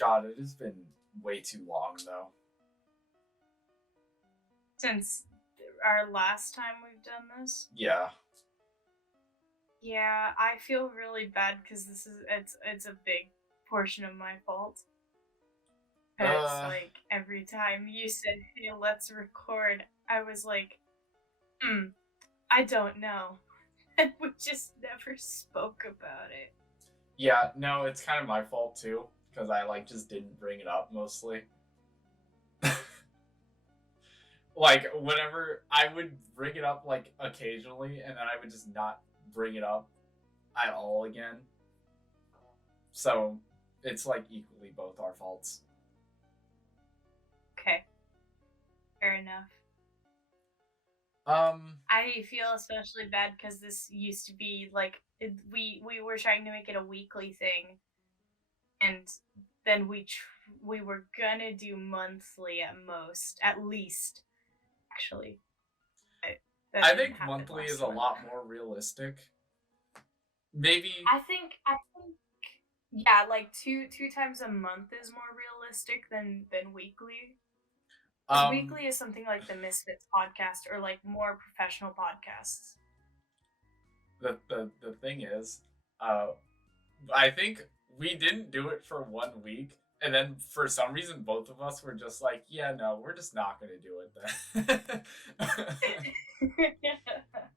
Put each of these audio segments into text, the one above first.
God, it has been way too long, though. Since our last time we've done this? Yeah. Yeah, I feel really bad because it's a big portion of my fault. Because, like, every time you said, hey, let's record, I was like, I don't know. And we just never spoke about it. Yeah, no, it's kind of my fault, too. Because I, like, just didn't bring it up, mostly. Like, whenever I would bring it up, like, occasionally, and then I would just not bring it up at all again. So, it's, like, equally both our faults. Okay. Fair enough. I feel especially bad because this used to be, like, we were trying to make it a weekly thing. And then we were gonna do monthly at least, actually. I think monthly is a lot more realistic. Maybe I think yeah, like two times a month is more realistic than weekly. Weekly is something like the Misfits podcast or like more professional podcasts. The thing is, I think we didn't do it for 1 week, and then for some reason both of us were just like, yeah, no, we're just not gonna do it then.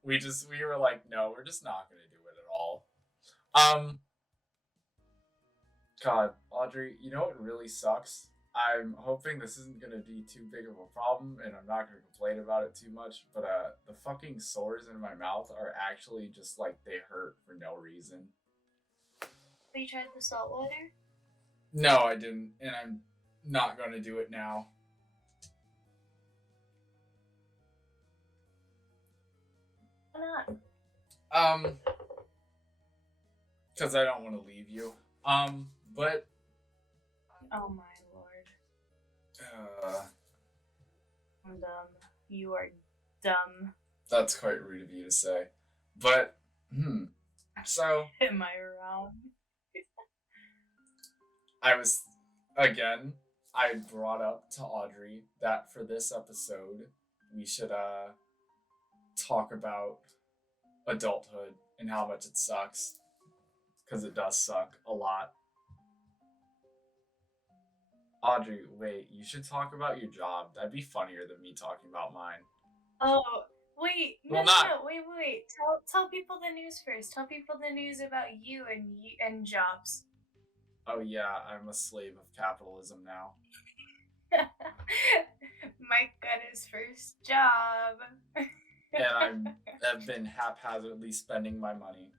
we were like, no, we're just not gonna do it at all. God, Audrey, you know what really sucks? I'm hoping this isn't gonna be too big of a problem, and I'm not gonna complain about it too much. But the fucking sores in my mouth are actually just like they hurt for no reason. Have you tried the salt water? No, I didn't, and I'm not gonna do it now. Why not? Because I don't want to leave you. But oh my lord. I'm dumb. You are dumb. That's quite rude of you to say. But, so. Am I wrong? I brought up to Audrey that for this episode, we should, talk about adulthood and how much it sucks. Because it does suck a lot. Audrey, wait, you should talk about your job. That'd be funnier than me talking about mine. Oh, wait. No, wait. Tell people the news first. Tell people the news about you and jobs. Oh yeah, I'm a slave of capitalism now. Mike got his first job. And I've been haphazardly spending my money.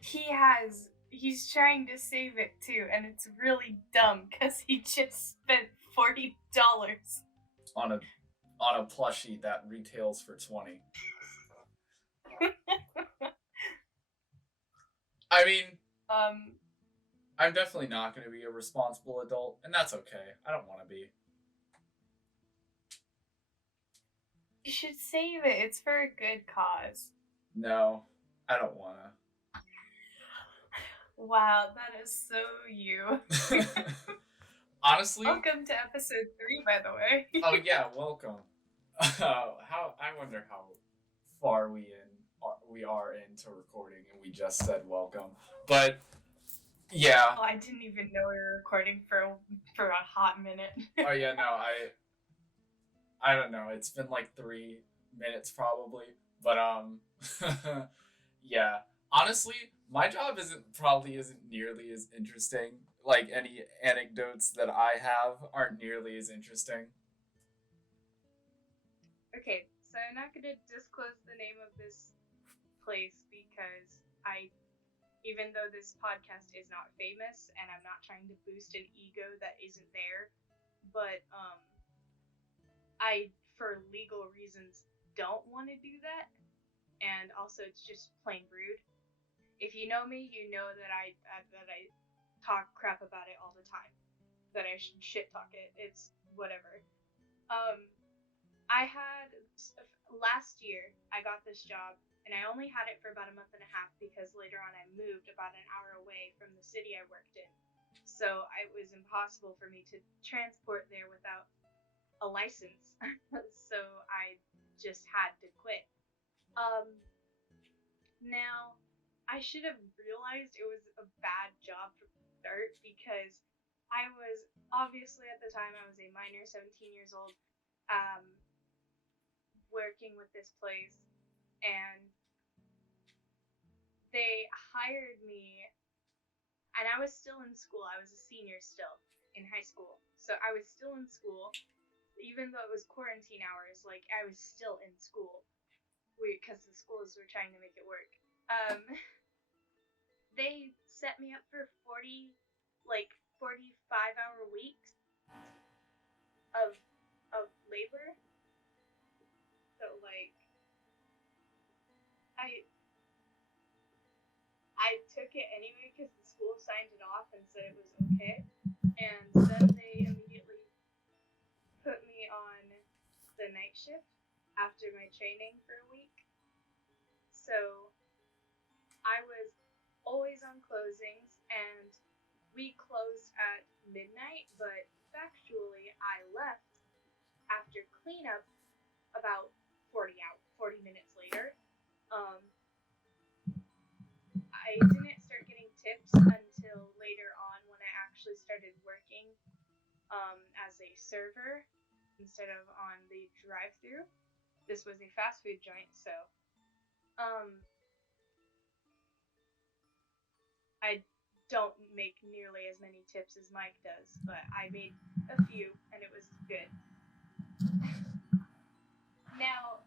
He has. He's trying to save it too, and it's really dumb because he just spent $40 on a plushie that retails for $20. I mean, I'm definitely not going to be a responsible adult, and that's okay. I don't want to be. You should save it. It's for a good cause. No, I don't want to. Wow, that is so you. Honestly. Welcome to episode 3, by the way. Oh yeah, welcome. I wonder how far we are into recording, and we just said welcome. But yeah. Oh, I didn't even know we were recording for a hot minute. Oh yeah, no, I don't know. It's been like 3 minutes probably, but yeah. Honestly, my job isn't nearly as interesting. Like any anecdotes that I have aren't nearly as interesting. Okay, so I'm not going to disclose the name of this place because even though this podcast is not famous and I'm not trying to boost an ego that isn't there, but I, for legal reasons, don't want to do that. And also, it's just plain rude. If you know me, you know that I talk crap about it all the time. That I should shit talk it. It's whatever. I had last year I got this job, and I only had it for about a month and a half because later on I moved about an hour away from the city I worked in. So it was impossible for me to transport there without a license. So I just had to quit. Um, Now, I should have realized it was a bad job from the start because I was obviously at the time I was a minor, 17 years old, um, working with this place, and they hired me, and I was still in school. I was a senior still in high school, so I was still in school, even though it was quarantine hours. Like I was still in school, because the schools were trying to make it work. Um, they set me up for 45-hour weeks of labor. So like I I took it anyway because the school signed it off and said it was okay. And then they immediately put me on the night shift after my training for a week. So I was always on closings, and we closed at midnight, but factually I left after cleanup about 40 minutes later. Um, I didn't start getting tips until later on when I actually started working as a server instead of on the drive-through. This was a fast food joint, so um, I don't make nearly as many tips as Mike does, but I made a few and it was good. Now,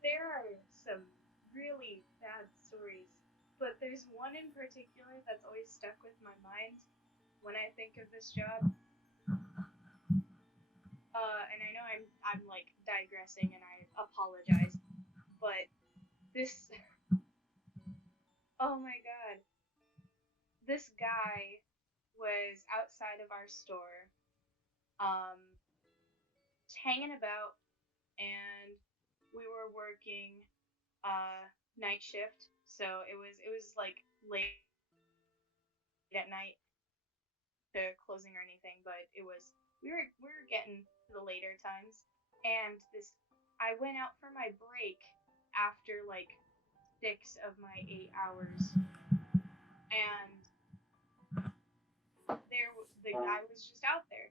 there are some really bad stories, but there's one in particular that's always stuck with my mind when I think of this job. And I know I'm like digressing, and I apologize, but this oh my god, this guy was outside of our store, um, hanging about, and we were working night shift, so it was like late at night to closing or anything, but we were getting to the later times, and this I went out for my break after like 6 of my 8 hours, and the guy was just out there,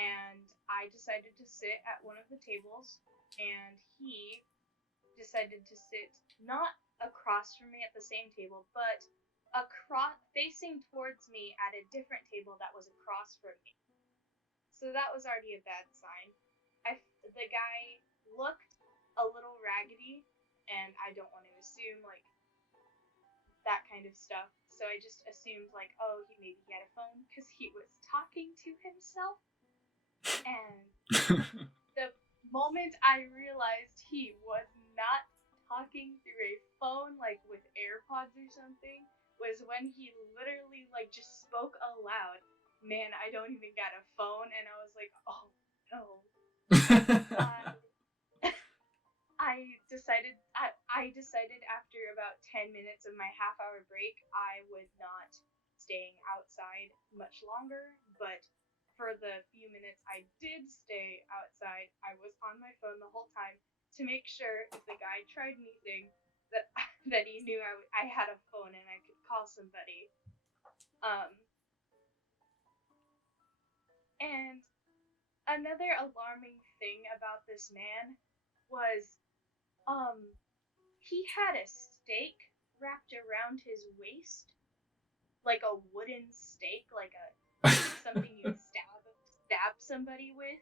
and I decided to sit at one of the tables, and he decided to sit not across from me at the same table, but across facing towards me at a different table that was across from me. So that was already a bad sign. The guy looked a little raggedy, and I don't want to assume like that kind of stuff. So I just assumed like, oh, he had a phone because he was talking to himself. And the moment I realized he was not talking through a phone, like with AirPods or something, was when he literally like just spoke aloud. Man, I don't even got a phone, and I was like, oh no. I decided after about 10 minutes of my half-hour break, I was not staying outside much longer, but for the few minutes I did stay outside, I was on my phone the whole time to make sure if the guy tried anything that that he knew I had a phone and I could call somebody. Um, and another alarming thing about this man was um he had a stake wrapped around his waist, like a wooden stake, like something you stab somebody with.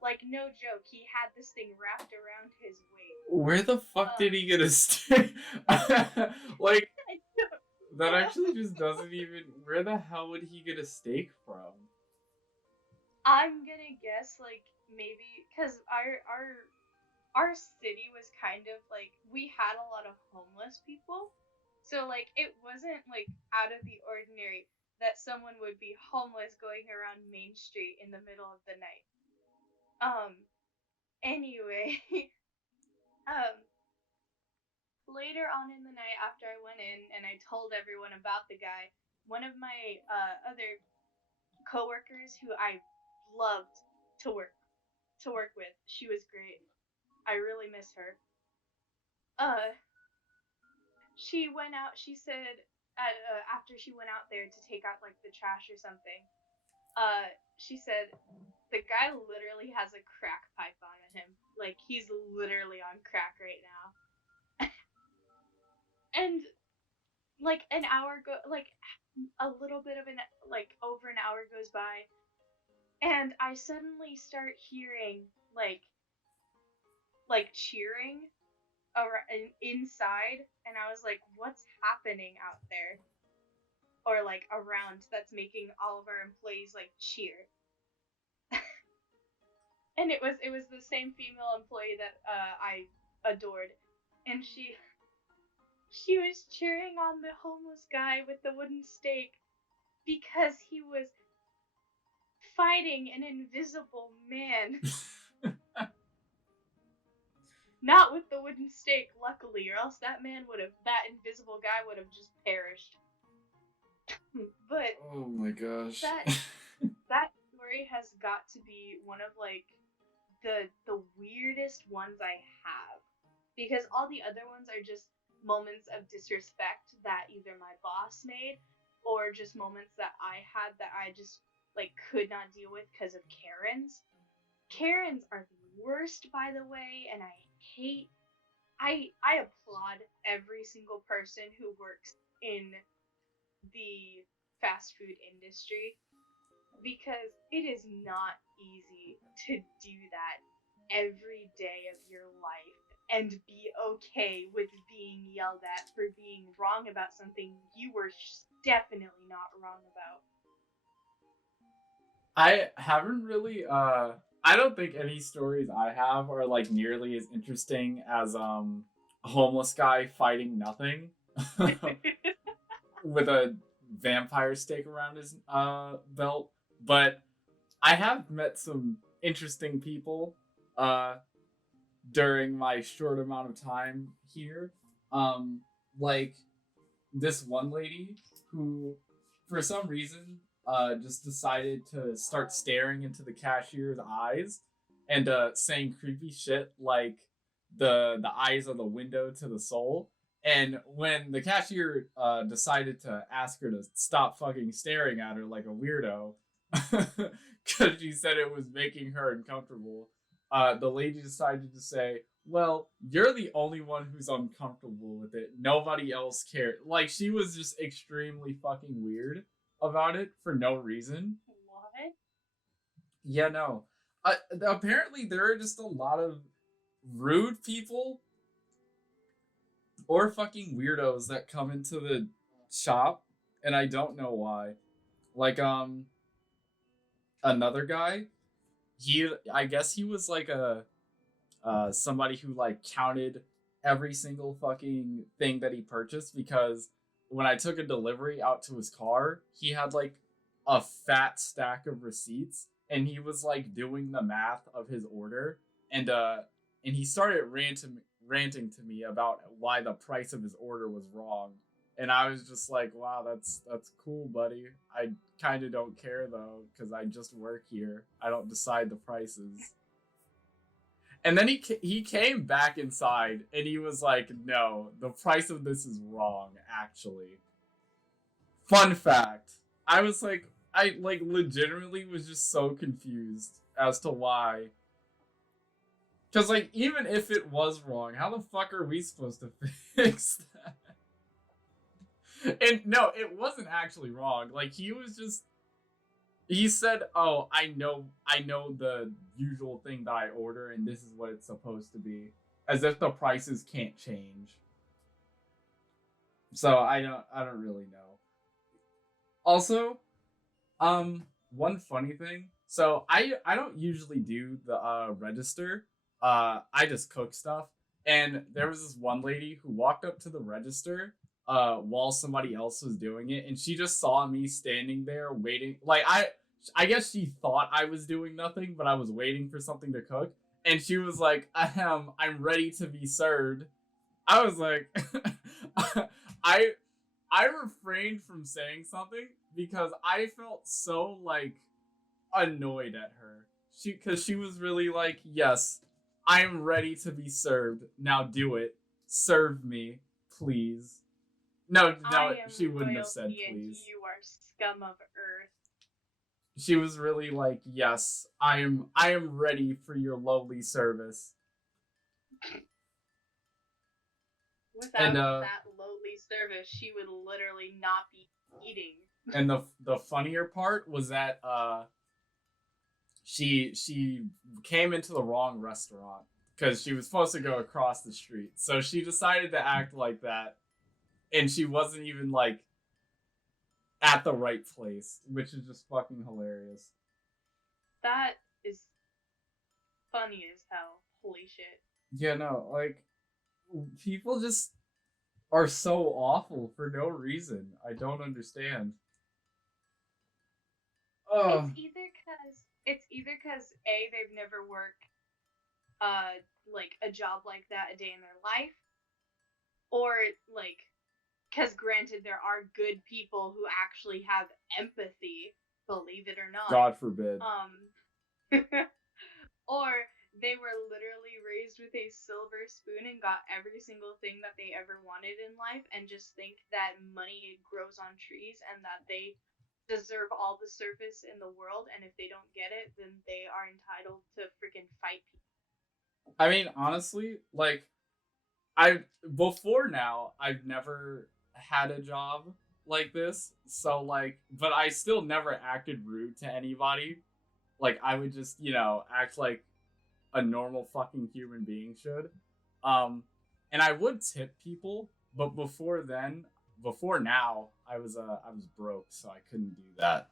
Like no joke, he had this thing wrapped around his waist. Where the fuck did he get a stick? Like that actually just doesn't even. Where the hell would he get a steak from? I'm gonna guess like maybe because our city was kind of like we had a lot of homeless people, so like it wasn't like out of the ordinary that someone would be homeless going around Main Street in the middle of the night. Um. Anyway, um, later on in the night after I went in and I told everyone about the guy, one of my other coworkers who I loved to work with. She was great. I really miss her. Uh, she went out. She said after she went out there to take out like the trash or something. She said the guy literally has a crack pipe on him. Like he's literally on crack right now. And like an hour go, like a little bit of an like over an hour goes by, and I suddenly start hearing like cheering inside, and I was like, what's happening out there or like around that's making all of our employees like cheer? And it was the same female employee that I adored, and she was cheering on the homeless guy with the wooden stake because he was fighting an invisible man. Not with the wooden stake, luckily, or else that invisible guy would have just perished. But Oh my gosh. that that story has got to be one of like the weirdest ones I have, because all the other ones are just moments of disrespect that either my boss made or just moments that I had that I just like could not deal with because of Karens. Karens are the worst, by the way, and hate I applaud every single person who works in the fast food industry because it is not easy to do that every day of your life and be okay with being yelled at for being wrong about something you were definitely not wrong about. I haven't really I don't think any stories I have are like nearly as interesting as a homeless guy fighting nothing with a vampire stake around his belt. But I have met some interesting people uh during my short amount of time here. Um like this one lady who for some reason just decided to start staring into the cashier's eyes and saying creepy shit like the eyes are the window to the soul. And when the cashier decided to ask her to stop fucking staring at her like a weirdo, because she said it was making her uncomfortable, the lady decided to say, well, you're the only one who's uncomfortable with it. Nobody else cared. Like, she was just extremely fucking weird about it for no reason. What? Yeah, no. Apparently, there are just a lot of rude people or fucking weirdos that come into the shop, and I don't know why. Like, another guy, I guess he was like a somebody who like counted every single fucking thing that he purchased, because when I took a delivery out to his car, he had like a fat stack of receipts and he was like doing the math of his order, and he started ranting to me about why the price of his order was wrong. And I was just like, wow, that's cool, buddy. I kind of don't care though, because I just work here. I don't decide the prices. And then he came back inside and he was like, "No, the price of this is wrong. Actually, fun fact." I was like, I like legitimately was just so confused as to why. Because like, even if it was wrong, how the fuck are we supposed to fix that? And no, it wasn't actually wrong. Like he was just he said, "Oh, I know the usual thing that I order, and this is what it's supposed to be," as if the prices can't change. So I don't really know. Also, one funny thing. So I don't usually do the register. I just cook stuff, and there was this one lady who walked up to the register while somebody else was doing it, and she just saw me standing there waiting. Like I guess she thought I was doing nothing, but I was waiting for something to cook. And she was like, I'm ready to be served. I was like, I I refrained from saying something because I felt so like annoyed at her. Because she was really like, yes, I am ready to be served. Now do it. Serve me, please. No, I no, am she wouldn't have said royalty and please. you are scum of earth. She was really like, yes, I am ready for your lowly service. And Without that lowly service, she would literally not be eating. the funnier part was that she came into the wrong restaurant because she was supposed to go across the street. So she decided to act like that, and she wasn't even like at the right place, which is just fucking hilarious. That is funny as hell. Holy shit. Yeah, no, like people just are so awful for no reason. I don't understand. Oh, It's either cause A, they've never worked like a job like that a day in their life, or like because granted there are good people who actually have empathy, believe it or not. God forbid. Or they were literally raised with a silver spoon and got every single thing that they ever wanted in life and just think that money grows on trees and that they deserve all the surface in the world, and if they don't get it then they are entitled to freaking fight people. I mean, honestly, like I before now, I've never had a job like this. So like, but I still never acted rude to anybody. Like I would just, act like a normal fucking human being should. Um and I would tip people, but before now, I was broke, so I couldn't do that.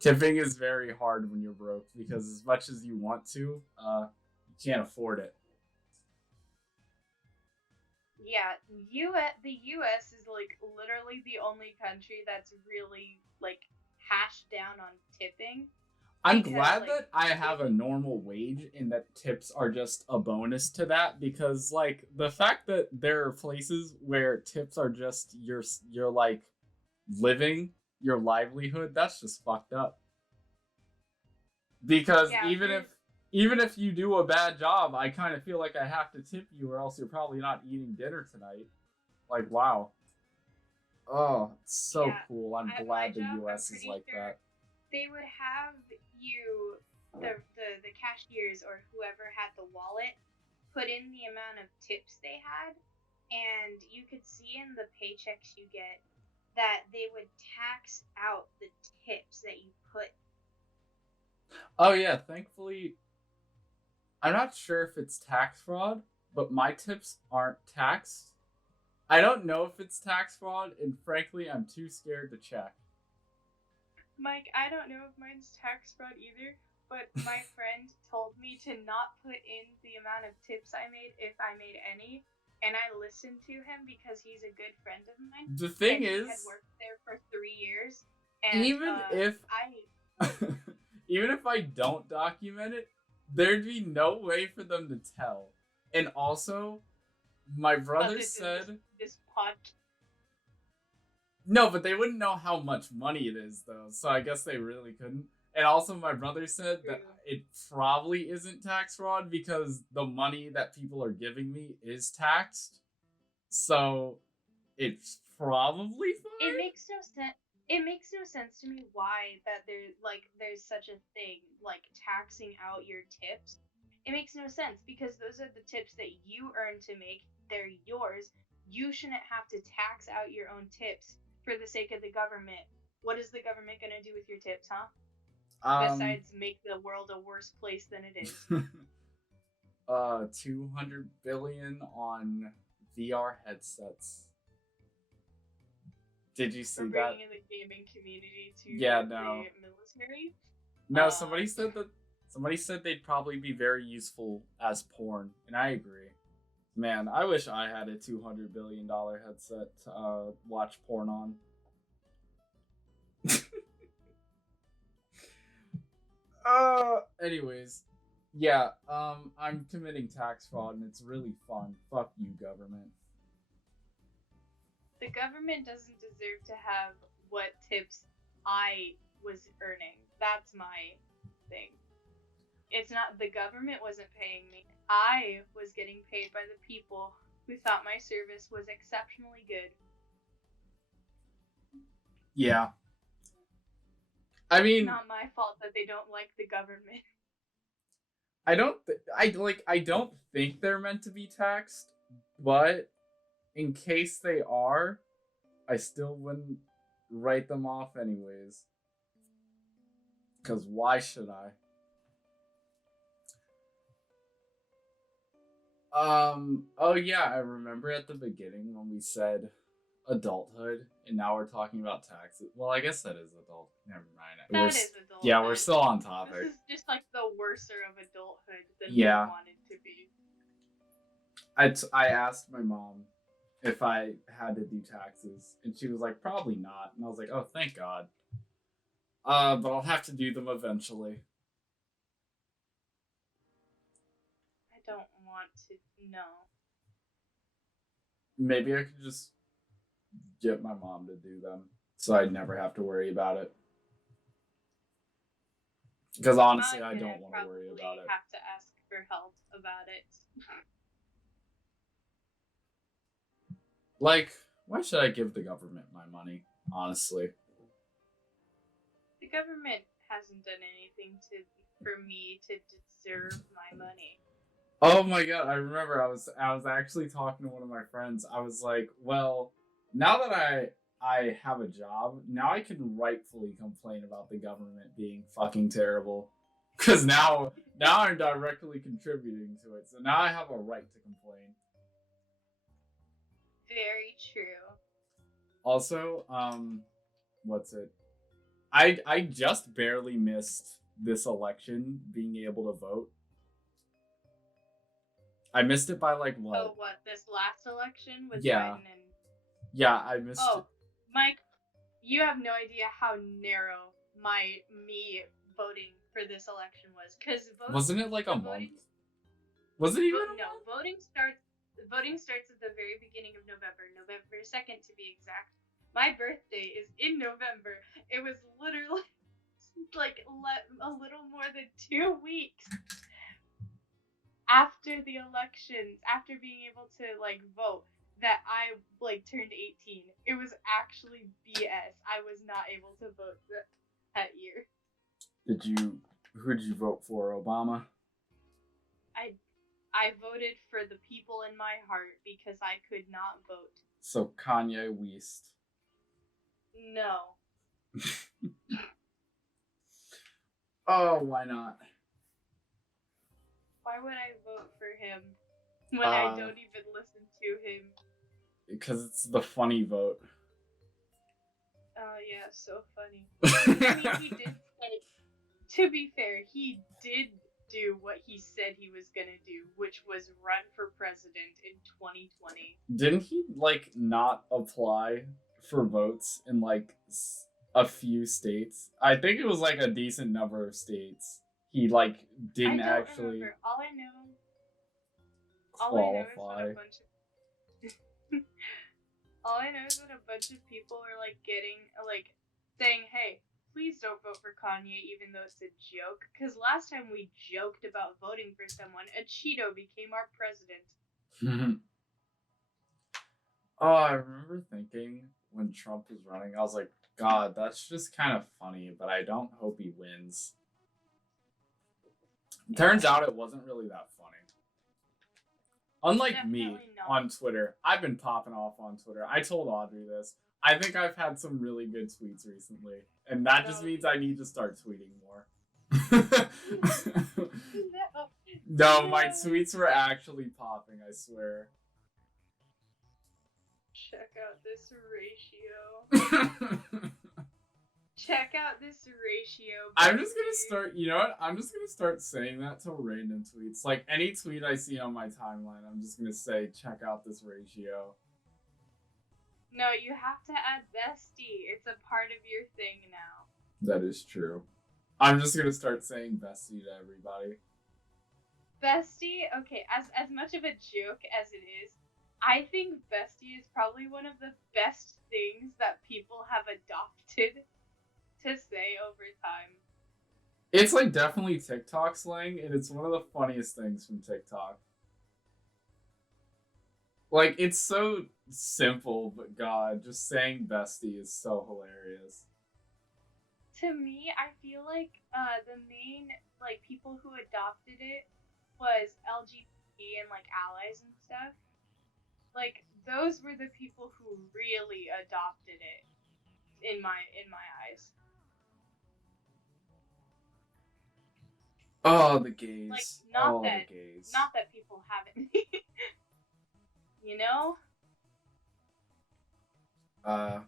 Tipping is very hard when you're broke because as much as you want to, you can't afford it. Yeah, the US is like literally the only country that's really like hashed down on tipping I'm because glad like that I if have a normal wage and that tips are just a bonus to that, because like the fact that there are places where tips are just your like living, your livelihood, that's just fucked up. Because yeah, even if you do a bad job, I kind of feel like I have to tip you or else you're probably not eating dinner tonight. Like wow. Oh, it's so yeah, cool. I'm at my glad the job I'm US is pretty like sure that. they would have you the cashiers or whoever had the wallet put in the amount of tips they had, and you could see in the paychecks you get that they would tax out the tips that you put. Oh yeah, thankfully I'm not sure if it's tax fraud, but my tips aren't taxed. I don't know if it's tax fraud, and frankly, I'm too scared to check. Mike, I don't know if mine's tax fraud either, but my friend told me to not put in the amount of tips I made if I made any, and I listened to him because he's a good friend of mine, The thing and he had is, worked there for 3 years, and even if I even if I don't document it, there'd be no way for them to tell. And also, my brother other than said this podcast. no, but they wouldn't know how much money it is though. So I guess they really couldn't. And also my brother said that it probably isn't tax fraud because the money that people are giving me is taxed. So it's probably It fine. makes no sense. It makes no sense to me why that there's such a thing like taxing out your tips. It makes no sense because those are the tips that you earn to make. They're yours. You shouldn't have to tax out your own tips for the sake of the government. What is the government going to do with your tips, huh? Um Besides make the world a worse place than it is. 200 billion on VR headsets. Did you For see that? bringing in the gaming community Yeah, to no. the military. No, Uh, somebody said they'd probably be very useful as porn, and I agree. Man, I wish I had a $200 billion headset to watch porn on. Anyways, yeah, I'm committing tax fraud and it's really fun. Fuck you, government. The government doesn't deserve to have what tips I was earning. That's my thing. It's not, the government wasn't paying me. I was getting paid by the people who thought my service was exceptionally good. Yeah. I mean, Not my fault that they don't like the government. I don't think they're meant to be taxed, but in case they are, I still wouldn't write them off anyways. Cause why should I? Oh yeah, I remember at the beginning when we said adulthood, and now we're talking about taxes. Well, I guess that is adult. Never mind. That is adulthood. Yeah, we're still on topic. This is just like the worser of adulthood than Yeah. we wanted to be. I asked my mom if I had to do taxes, and she was like, probably not. And I was like, oh, thank God. But I'll have to do them eventually. I don't want to know. Maybe I could just get my mom to do them, so I'd never have to worry about it. Because honestly, I don't want to worry about it. Have to ask for help about it. Like, why should I give the government my money? Honestly, the government hasn't done anything for me to deserve my money. Oh my God! I remember I was actually talking to one of my friends. I was like, well, now that I have a job, now I can rightfully complain about the government being fucking terrible. Because now I'm directly contributing to it. So now I have a right to complain. Very true. Also, what's it? I just barely missed this election being able to vote. I missed it by like what? Oh, what, this last election with Yeah. Biden and... Yeah, I missed it. Oh, Mike, you have no idea how narrow me voting for this election was. Because wasn't it like a month? Was it even a no, month? Voting starts at the very beginning of November 2nd to be exact. My birthday is in November. It was literally like a little more than 2 weeks after the elections, after being able to like vote, that I like turned 18. It was actually BS. I was not able to vote that year. Who did you vote for? Obama? I voted for the people in my heart because I could not vote. So Kanye West. No. Oh, why not? Why would I vote for him when I don't even listen to him? Because it's the funny vote. Oh yeah, so funny. I mean, he did say, to be fair, he did do what he said he was gonna do, which was run for president in 2020. Didn't he like not apply for votes in like a few states? I think it was like a decent number of states. He like didn't actually remember. All I know is that a bunch of all I know is that a bunch of people are like saying, "Hey, please don't vote for Kanye, even though it's a joke." Because last time we joked about voting for someone, a Cheeto became our president. Oh, I remember thinking when Trump was running, I was like, God, that's just kind of funny, but I don't hope he wins. Yeah. Turns out it wasn't really that funny. Unlike me on Twitter, I've been popping off on Twitter. I told Audrey this. I think I've had some really good tweets recently, and that just means I need to start tweeting more. No, my tweets were actually popping, I swear. Check out this ratio. Check out this ratio. I'm just gonna start, you know what? I'm just gonna start saying that to random tweets. Like, any tweet I see on my timeline, I'm just gonna say, check out this ratio. No, you have to add bestie. It's a part of your thing now. That is true. I'm just gonna start saying bestie to everybody. Bestie? Okay, as much of a joke as it is, I think bestie is probably one of the best things that people have adopted to say over time. It's like definitely TikTok slang, and it's one of the funniest things from TikTok. Like it's so simple, but God, just saying bestie is so hilarious. To me, I feel like the main like people who adopted it was LGBT and like allies and stuff. Like those were the people who really adopted it in my eyes. Oh, the Like gays. not Oh, the that gays. not that people haven't, you know? Uh,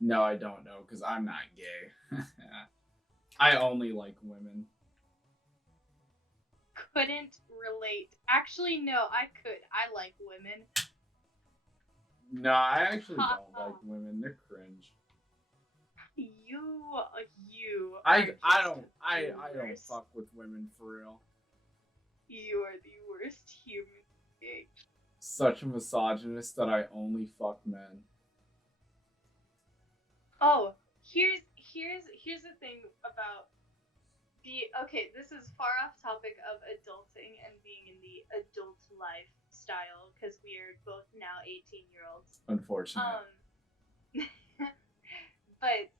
no, I don't know because I'm not gay. I only like women. Couldn't relate. Actually, no, I could. I like women. No, I actually Ha don't ha. like women. They're cringe. You you are I just don't I the I don't worst. fuck with women for real. You are the worst human being. Such a misogynist that I only fuck men. Oh, here's the thing about the okay, this is far off topic of adulting and being in the adult lifestyle because we are both now 18-year-olds. Unfortunate. Um but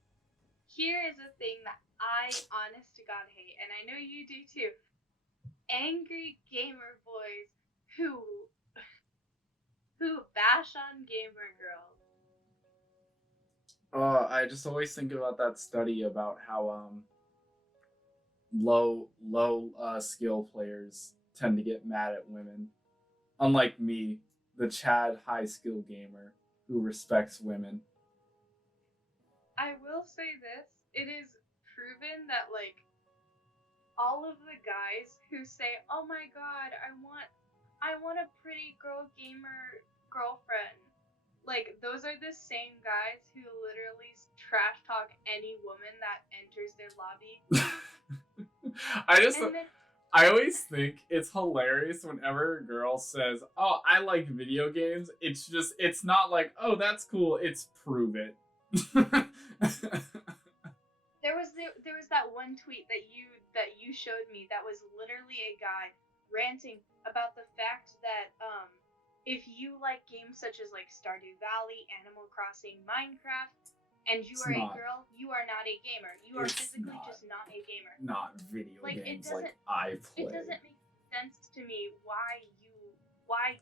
here is a thing that I honest to God hate, and I know you do too. Angry gamer boys who who bash on gamer girls. I just always think about that study about how low skill players tend to get mad at women. Unlike me, the Chad high skill gamer who respects women. I will say this, it is proven that like all of the guys who say, "Oh my god, I want a pretty girl gamer girlfriend." Like those are the same guys who literally trash talk any woman that enters their lobby. I just And then I always think it's hilarious whenever a girl says, "Oh, I like video games." It's not like, "Oh, that's cool." It's prove it. there was that one tweet that you showed me that was literally a guy ranting about the fact that if you like games such as like Stardew Valley, Animal Crossing, Minecraft, and you It's are a not. girl, you are not a gamer. You are It's physically just not a gamer. not video Like games like I it play. doesn't make sense to me why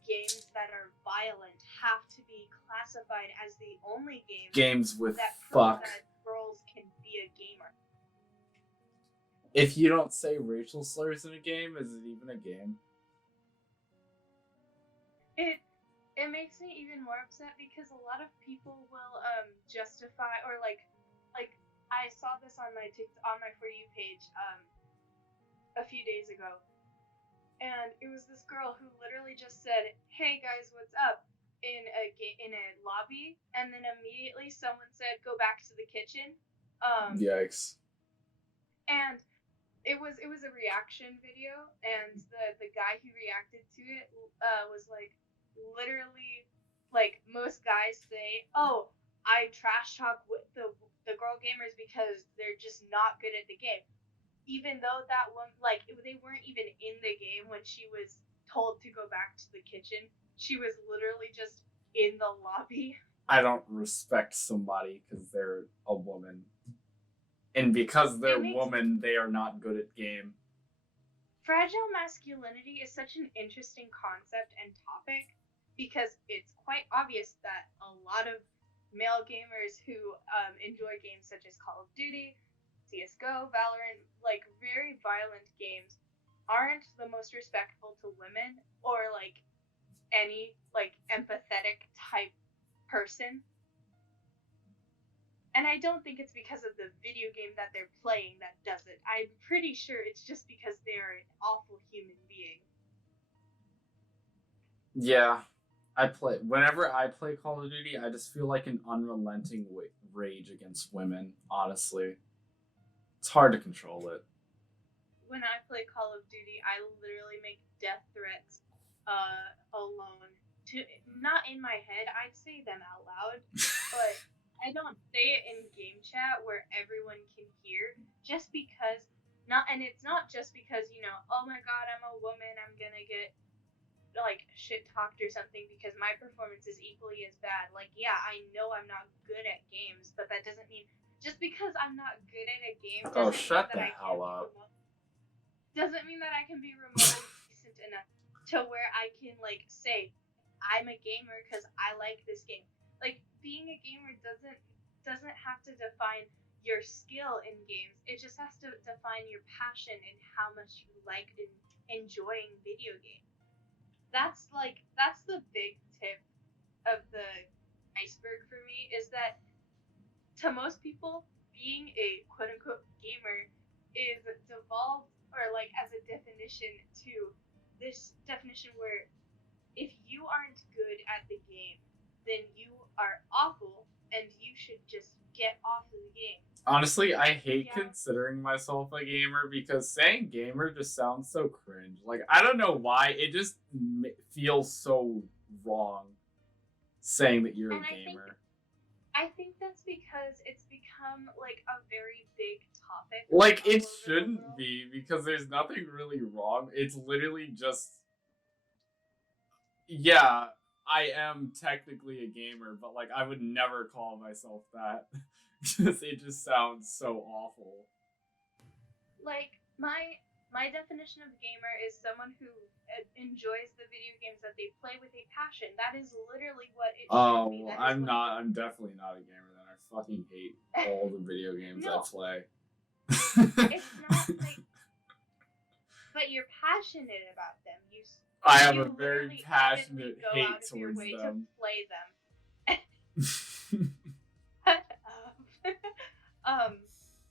games that are violent have to be classified as the only Games with that prove fuck. that girls can be a gamer. If you don't say racial slurs in a game, is it even a game? It it makes me even more upset because a lot of people will justify or like I saw this on my for you page a few days ago, and it was this girl who literally just said, "Hey guys, what's up?" in a lobby, and then immediately someone said, "Go back to the kitchen," Yikes. and it was a reaction video, and the guy who reacted to it was like literally like most guys say, "Oh, I trash talk with the girl gamers because they're just not good at the game," even though that one like they weren't even in the game when she was told to go back to the kitchen. She was literally just in the lobby. I don't respect somebody because they're a woman. And because It they're makes woman, they are not good at game. fragile masculinity is such an interesting concept and topic because it's quite obvious that a lot of male gamers who enjoy games such as Call of Duty, CSGO, Valorant, like very violent games, aren't the most respectful to women or like any like empathetic type person. And I don't think it's because of the video game that they're playing that does it. I'm pretty sure it's just because they're an awful human being. Yeah, I play. Whenever I play Call of Duty, I just feel like an unrelenting rage against women. Honestly, it's hard to control it. When I play Call of Duty, I literally make death threats alone to not in my head. I'd say them out loud, but I don't say it in game chat where everyone can hear. Just because not, and it's not just because oh my god, I'm a woman, I'm gonna get like shit talked or something because my performance is equally as bad. Like, yeah, I know I'm not good at games, but that doesn't mean just because I'm not good at a game Oh, doesn't mean shut that the I hell can't be up. doesn't mean that I can be remotely decent enough to where I can like say I'm a gamer because I like this game. Like being a gamer doesn't have to define your skill in games. It just has to define your passion and how much you like enjoying video games. That's the big tip of the iceberg for me is that to most people being a quote unquote gamer is devolved or like as a definition to this definition where if you aren't good at the game then you are awful and you should just get off of the game. Honestly, I hate Yeah. considering myself a gamer because saying gamer just sounds so cringe. Like, I don't know why. It just feels so wrong saying that you're And a gamer. I think that's because it's become like a very big topic. Like, it shouldn't be because there's nothing really wrong. It's literally just. Yeah, I am technically a gamer, but like, I would never call myself that. Because it just sounds so awful. Like my definition of gamer is someone who enjoys the video games that they play with a passion. That is literally what it should be. Well, I'm not. I'm definitely not a gamer. Then I fucking hate all the video games I play. It's not like, but you're passionate about them. I have a very passionate hate towards them. To play them.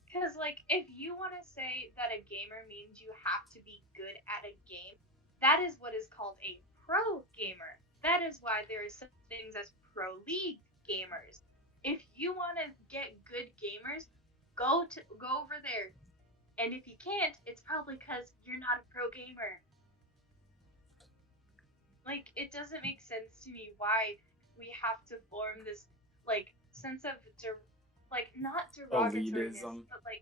Because like if you want to say that a gamer means you have to be good at a game, that is what is called a pro gamer. That is why there is such things as pro league gamers. If you want to get good gamers, go over there. And if you can't, it's probably because you're not a pro gamer. Like it doesn't make sense to me why we have to form this like sense of like not derogatoriness, elitism. but like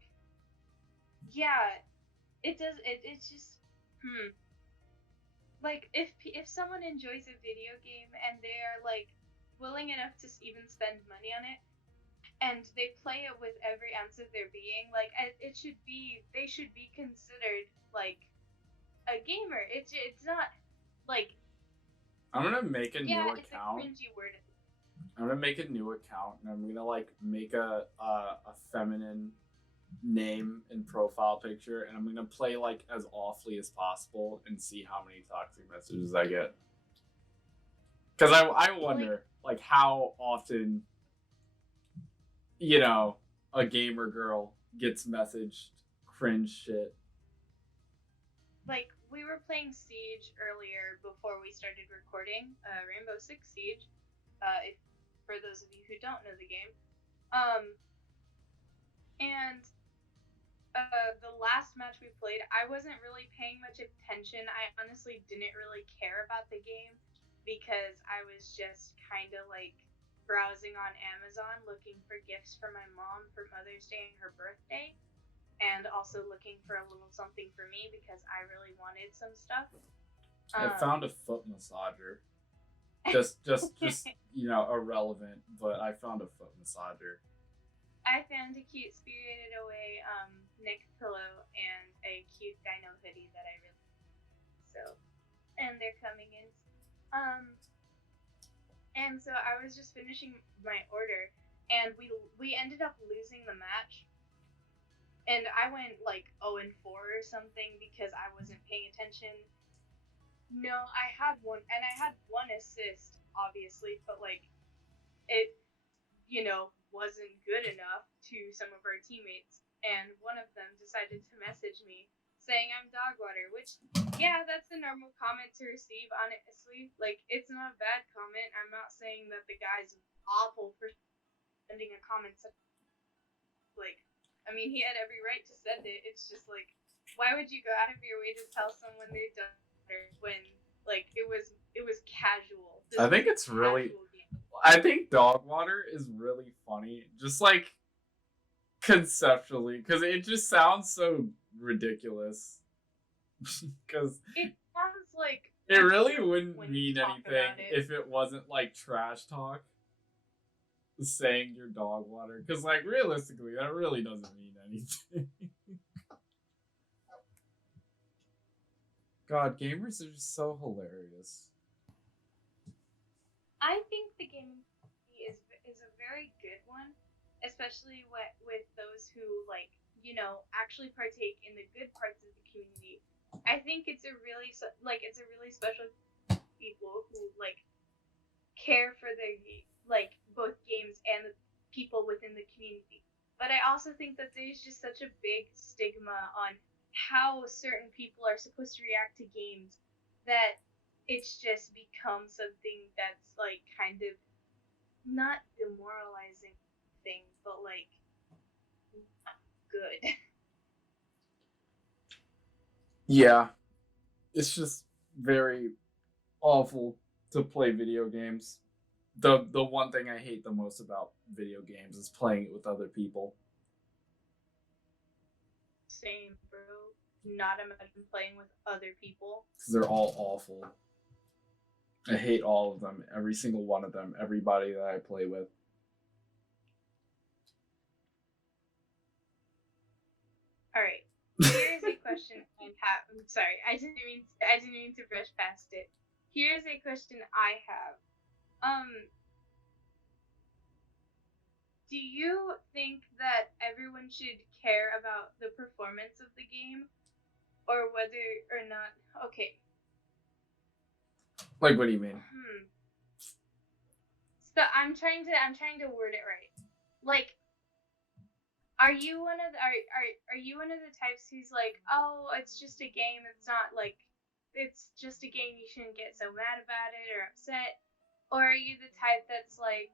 yeah, it does. It's just like if someone enjoys a video game and they are like willing enough to even spend money on it and they play it with every ounce of their being, like it should be they should be considered like a gamer. It's not like I'm gonna make a new account. It's a cringy word. I'm gonna make a new account and I'm gonna like make a feminine name and profile picture and I'm gonna play like as awfully as possible and see how many toxic messages I get. Because I wonder like how often a gamer girl gets messaged cringe shit. Like we were playing Siege earlier before we started recording, Rainbow Six Siege. If for those of you who don't know the game, and the last match we played, I wasn't really paying much attention. I honestly didn't really care about the game because I was just kind of like browsing on Amazon looking for gifts for my mom for Mother's Day and her birthday, and also looking for a little something for me because I really wanted some stuff. I found a foot massager. Just irrelevant, but I found a foot massager. I found a cute Spirited Away neck pillow and a cute dino hoodie that I really and they're coming in. And so I was just finishing my order and we ended up losing the match. And I went like 0-4 or something because I wasn't paying attention. No, I had one assist, obviously, but like it wasn't good enough to some of our teammates, and one of them decided to message me saying I'm dog water, which, yeah, that's a normal comment to receive, honestly. Like, it's not a bad comment. I'm not saying that the guy's awful for sending a comment. Like, I mean, he had every right to send it. It's just like, why would you go out of your way to tell someone they're dog water when Like it was casual. This I was think a it's really. casual game. I think dog water is really funny, just like conceptually, because it just sounds so ridiculous. Because It sounds like it really cute wouldn't when you mean talk anything about it. if it wasn't like trash talk saying your dog water. Because, like, realistically, that really doesn't mean anything. God, gamers are just so hilarious. I think the gaming community is a very good one, especially with those who like actually partake in the good parts of the community. I think it's a really it's a really special people who like care for the like both games and the people within the community. But I also think that there's just such a big stigma on how certain people are supposed to react to games that it's just become something that's like kind of not demoralizing thing, but like not good. Yeah, it's just very awful to play video games. The one thing I hate the most about video games is playing it with other people. Same, bro. Not imagine playing with other people. Because they're all awful. I hate all of them, every single one of them, everybody that I play with. All right. Here's a question I have. I'm sorry. I didn't mean to brush past it. Here's a question I have. Do you think that everyone should care about the performance of the game or whether or not okay. Like, what do you mean? So I'm trying to word it right. Like are you one of the are you one of the types who's like, "Oh, it's just a game. It's not like it's just a game. You shouldn't get so mad about it or upset." Or are you the type that's like,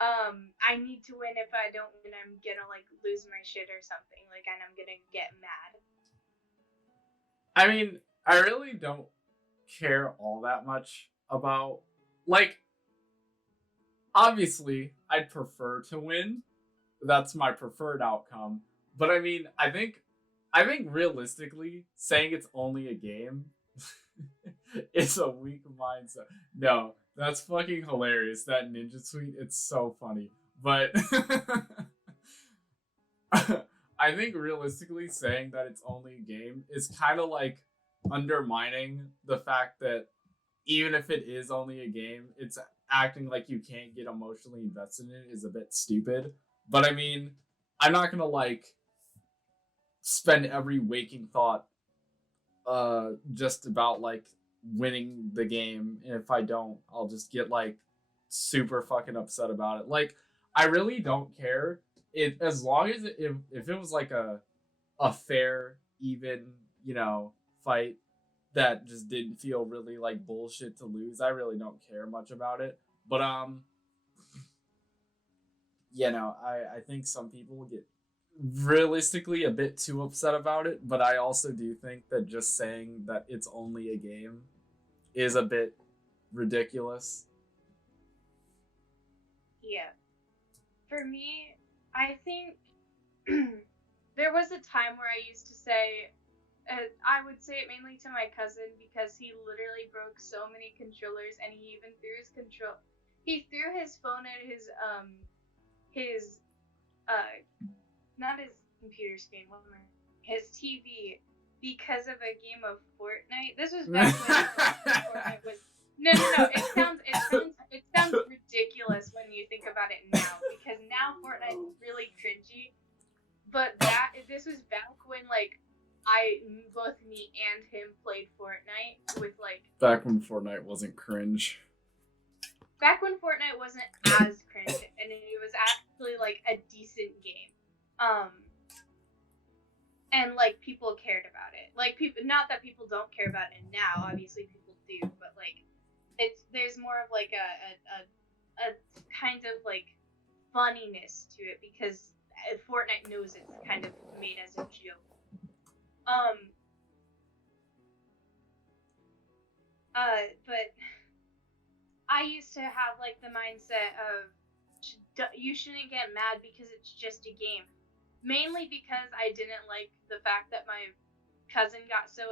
I need to win. If I don't win, I'm gonna like lose my shit or something. Like, and I'm gonna get mad. I mean, I really don't care all that much about, like, obviously, I'd prefer to win. That's my preferred outcome. But I mean, I think realistically, saying it's only a game is a weak mindset. No, that's fucking hilarious. That ninja tweet, it's so funny. But I think realistically saying that it's only a game is kind of like undermining the fact that even if it is only a game, it's acting like you can't get emotionally invested in it is a bit stupid. But I mean, I'm not gonna like spend every waking thought just about like winning the game. And if I don't, I'll just get like super fucking upset about it. Like, I really don't care. It as long as if it was like a fair, even, fight that just didn't feel really like bullshit to lose. I really don't care much about it. But I think some people get realistically a bit too upset about it, but I also do think that just saying that it's only a game is a bit ridiculous. Yeah. For me, I think there was a time where I used to say, I would say it mainly to my cousin because he literally broke so many controllers, and he even threw he threw his phone at his not his computer screen, his TV because of a game of Fortnite. This was back when Fortnite was no. It sounds ridiculous when you think about it now, because now Fortnite is really cringy. But this was back when like both me and him played Fortnite with like back when Fortnite wasn't cringe. Back when Fortnite wasn't as cringe, and it was actually like a decent game. And like people cared about it. Like people, not that people don't care about it now. Obviously, people do, but like there's more of like a kind of like funniness to it because Fortnite knows it's kind of made as a joke. But I used to have like the mindset of you shouldn't get mad because it's just a game. Mainly because I didn't like the fact that my cousin got so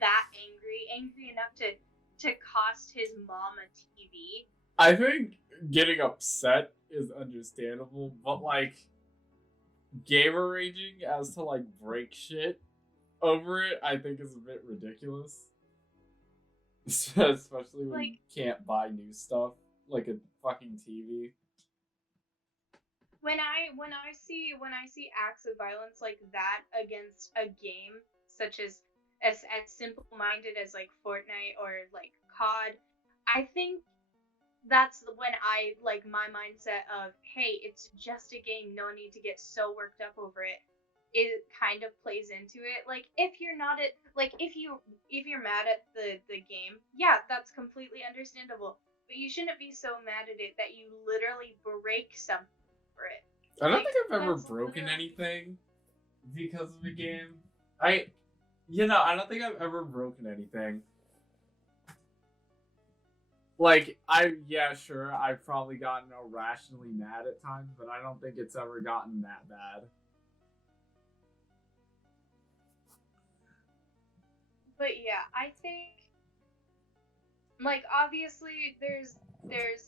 that angry enough to cost his mom a TV. I think getting upset is understandable, but like gamer raging as to like break shit over it, I think is a bit ridiculous. Especially when you Like can't buy new stuff like a fucking TV. when I see acts of violence like that against a game such as simple minded as like Fortnite or like COD, I think that's when I like my mindset of, hey, it's just a game, no need to get so worked up over it. It kind of plays into it. Like if you're not at like if you're mad at the game, yeah, that's completely understandable. But you shouldn't be so mad at it that you literally break something for it. I don't Like think I've ever that's broken literally anything because of a game. I don't think I've ever broken anything. Like, yeah, sure, I've probably gotten irrationally mad at times, but I don't think it's ever gotten that bad. but yeah, I think like obviously there's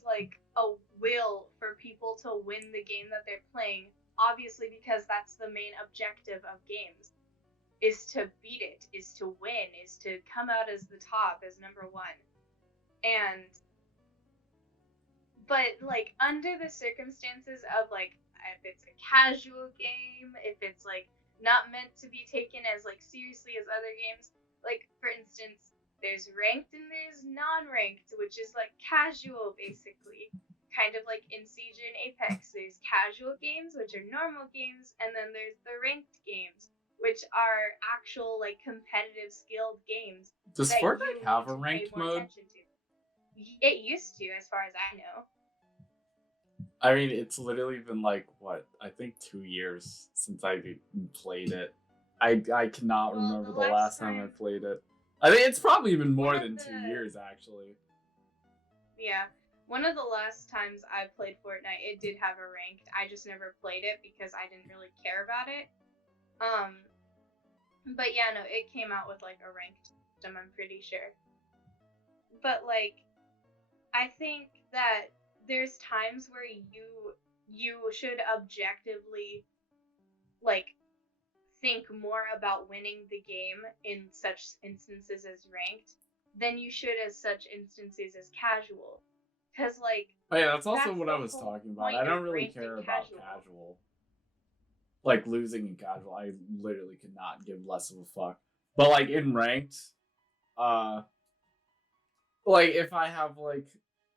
like a will for people to win the game that they're playing, obviously because that's the main objective of games, is to beat it, is to win, is to come out as the top, as number one. And but like under the circumstances of like if it's a casual game, if it's like not meant to be taken as like seriously as other games, like for instance, there's ranked and there's non-ranked, which is like casual basically. Kind of like in Siege and Apex, there's casual games, which are normal games, and then there's the ranked games, which are actual like competitive skilled games Does that Fortnite you have need a to pay ranked more mode? attention to. It used to, as far as I know. I mean, it's literally been like what, I think 2 years since I played it. I cannot Well, remember the the last last time I time, played it. I think it's probably been one more of than the 2 years actually. yeah, one of the last times I played Fortnite, it did have a ranked. I just never played it because I didn't really care about it. Um, but yeah, no, it came out with like a ranked system, I'm pretty sure. But like, I think that there's times where you should objectively like think more about winning the game in such instances as ranked than you should as such instances as casual. Because, like, Oh yeah, that's also that's what the I was whole talking about. point I of don't really ranked care and about casual. casual. Like losing in casual, I literally could not give less of a fuck. But like in ranked, uh like if I have like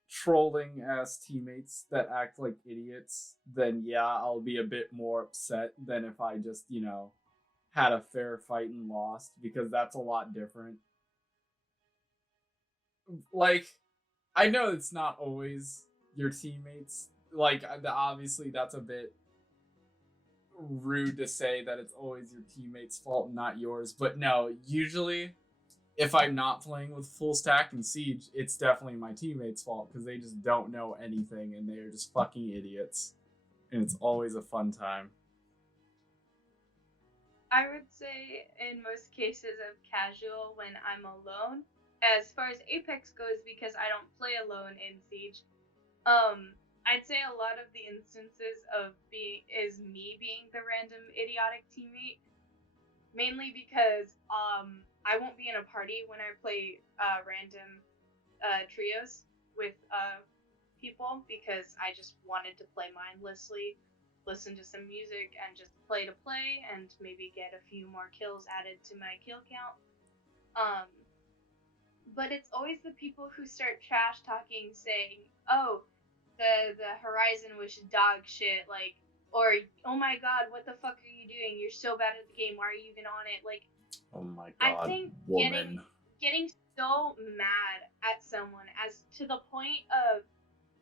trolling ass teammates that act like idiots, then yeah, I'll be a bit more upset than if I just, had a fair fight and lost, because that's a lot different. Like, I know it's not always your teammates. Like, obviously, that's a bit rude to say that it's always your teammates' fault and not yours. But no, usually, if I'm not playing with full stack and siege, it's definitely my teammates' fault because they just don't know anything and they're just fucking idiots. And it's always a fun time. I would say in most cases of casual when I'm alone. As far as Apex goes, because I don't play alone in Siege, I'd say a lot of the instances of being is me being the random idiotic teammate, mainly because I won't be in a party when I play random trios with people because I just wanted to play mindlessly, listen to some music, and just play to play, and maybe get a few more kills added to my kill count. Um, but it's always the people who start trash talking, saying, "Oh, the Horizon was dog shit," like, or "Oh my God, what the fuck are you doing? You're so bad at the game. Why are you even on it?" Like, Oh my I god, think woman. getting so mad at someone as to the point of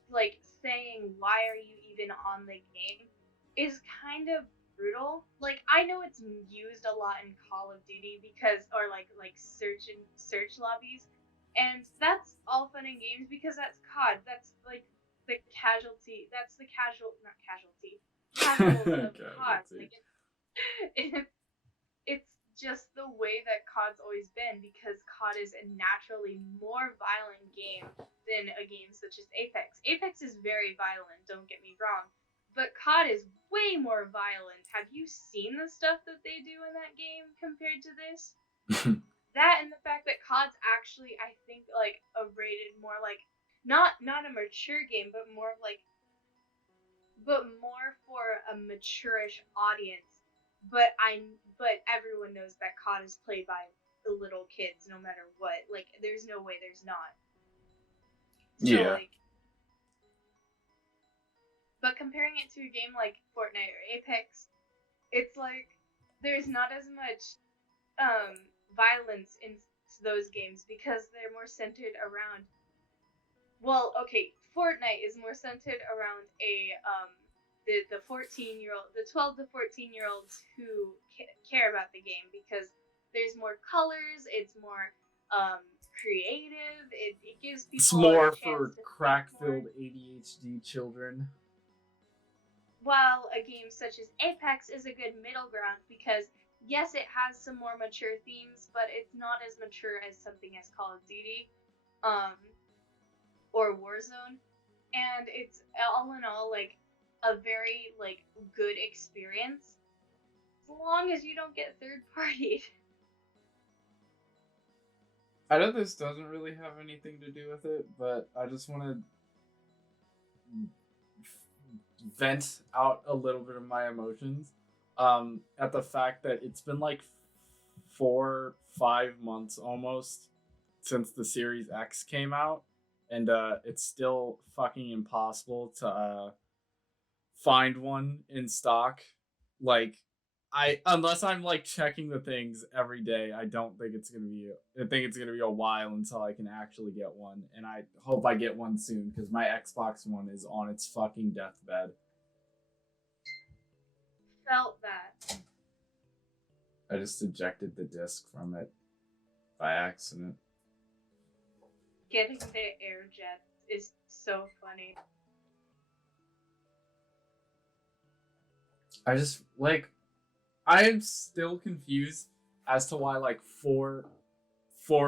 like saying why are you even on the game is kind of brutal. Like I know it's used a lot in Call of Duty because or like search lobbies And that's all fun and games because that's COD. That's like the casualty. That's the not casualty, casuals of COD. Like it's just the way that COD's always been because COD is a naturally more violent game than a game such as Apex. Apex is very violent, don't get me wrong, but COD is way more violent. Have you seen the stuff that they do in that game compared to this? That and the fact that COD's actually, I think, like a rated more like not a mature game, but more like for a mature-ish audience. But everyone knows that COD is played by the little kids, no matter what. Like, there's no way there's not. So, Yeah. like, but comparing it to a game like Fortnite or Apex, it's like there's not as much violence in those games because they're more centered around. Well, okay, Fortnite is more centered around the 14-year-old, the 12 to 14-year-olds who care about the game because there's more colors, it's more creative, it gives people It's more a chance for to crack-filled ADHD children. While a game such as Apex is a good middle ground because yes, it has some more mature themes, but it's not as mature as something as Call of Duty, or Warzone, and it's all in all like a very like good experience as long as you don't get third partied. I know this doesn't really have anything to do with it, but I just want to vent out a little bit of my emotions at the fact that it's been like 4-5 months almost since the Series X came out, and it's still fucking impossible to find one in stock. Like, unless I'm like checking the things every day, I don't think it's gonna be. I think it's gonna be a while until I can actually get one, and I hope I get one soon because my Xbox One is on its fucking deathbed. Felt that. I just ejected the disc from it by accident. Getting the air jets is so funny. I just like I am still confused as to why like 4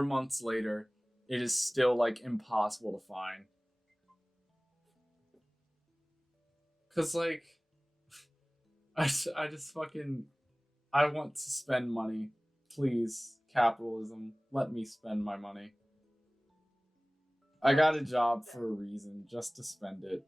months later it is still like impossible to find. Cause like I just fucking I want to spend money. Please, capitalism, let me spend my money. I got a job for a reason, just to spend it.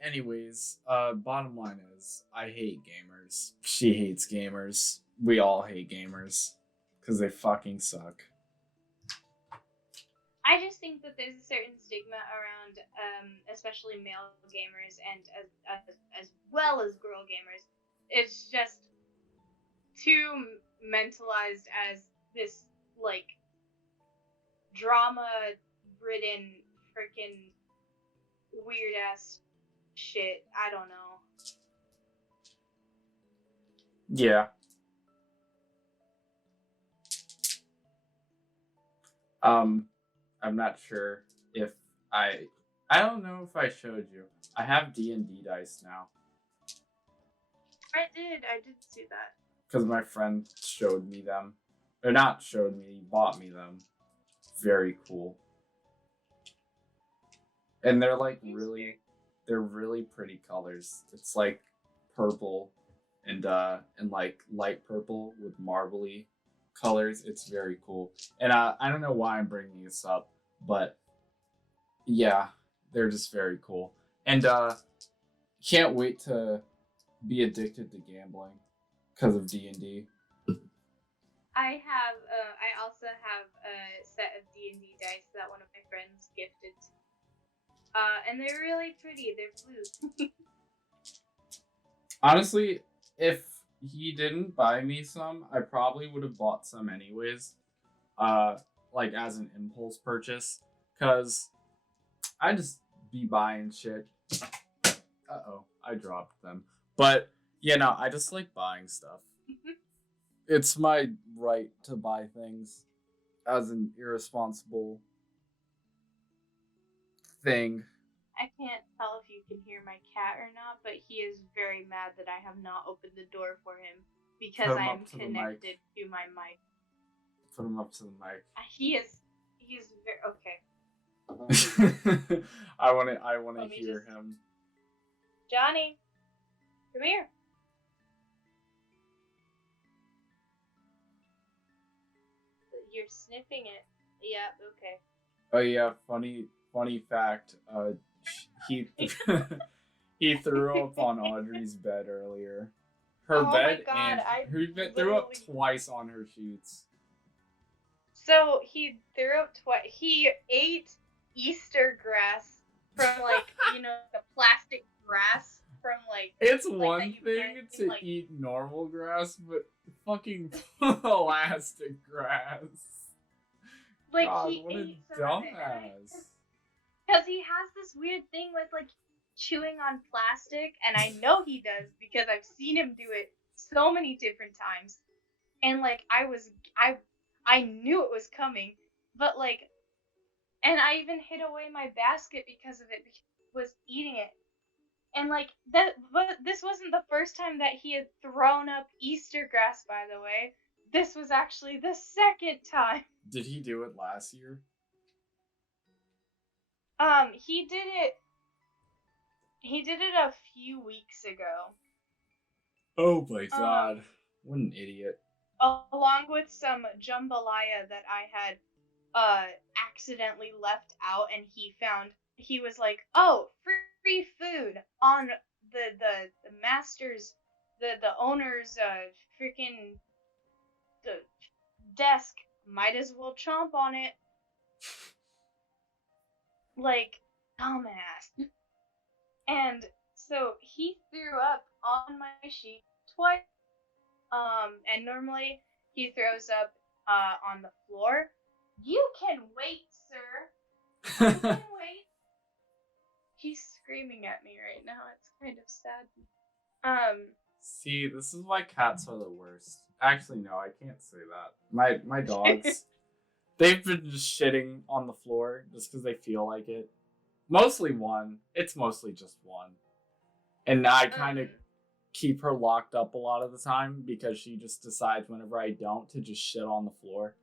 Anyways, bottom line is I hate gamers. She hates gamers. We all hate gamers. Because they fucking suck. I just think that there's a certain stigma around, especially male gamers and as well as girl gamers. It's just too mentalized as this like drama ridden freaking weird ass shit. I don't know. Yeah. I'm not sure if I don't know if I showed you. I have D&D dice now. I did see that. Because my friend showed me them. Or not showed me, he bought me them. Very cool. And they're like they're really pretty colors. It's like purple and like light purple with marbly colors. It's very cool. And I don't know why I'm bringing this up, but yeah, they're just very cool. And can't wait to be addicted to gambling because of D&D. I also have a set of D&D dice that one of my friends gifted. And they're really pretty. They're blue. Honestly, if he didn't buy me some, I probably would have bought some anyways. Like as an impulse purchase, cause I just be buying shit. I dropped them. But yeah, no, I just like buying stuff. It's my right to buy things as an irresponsible thing. I can't tell if you can hear my cat or not, but he is very mad that I have not opened the door for him because Put I him am up to the mic. connected to my mic. Put him up to the mic. He is very okay. I want to Let me hear just him. Johnny, come here. You're sniffing it. Yeah, okay. Oh yeah, funny fact. He he threw up on Audrey's bed earlier. Her Oh my bed god, and I her bed threw up literally. twice on her sheets. So he threw up twice. He ate Easter grass from the plastic grass from It's like that one you thing plant in to eat normal grass, but fucking plastic grass. God, he what a ate some of it. dumbass. Because he has this weird thing with chewing on plastic, and I know he does because I've seen him do it so many different times. And I knew it was coming, but and I even hid away my basket because of it because he was eating it. And but this wasn't the first time that he had thrown up Easter grass, by the way. This was actually the second time. Did he do it last year? He did it. He did it a few weeks ago. Oh my god. Um, What an idiot. along with some jambalaya that I had accidentally left out, and he was like, "Oh, free food on the master's the owner's freaking the desk. Might as well chomp on it." Like, dumbass. And so he threw up on my sheet twice. And normally he throws up on the floor. You can wait, sir. You can wait. He's screaming at me right now. It's kind of sad. See, this is why cats are the worst. Actually, no, I can't say that. My dogs, they've been just shitting on the floor just because they feel like it. Mostly one. It's mostly just one. And I kind of keep her locked up a lot of the time because she just decides whenever I don't to just shit on the floor.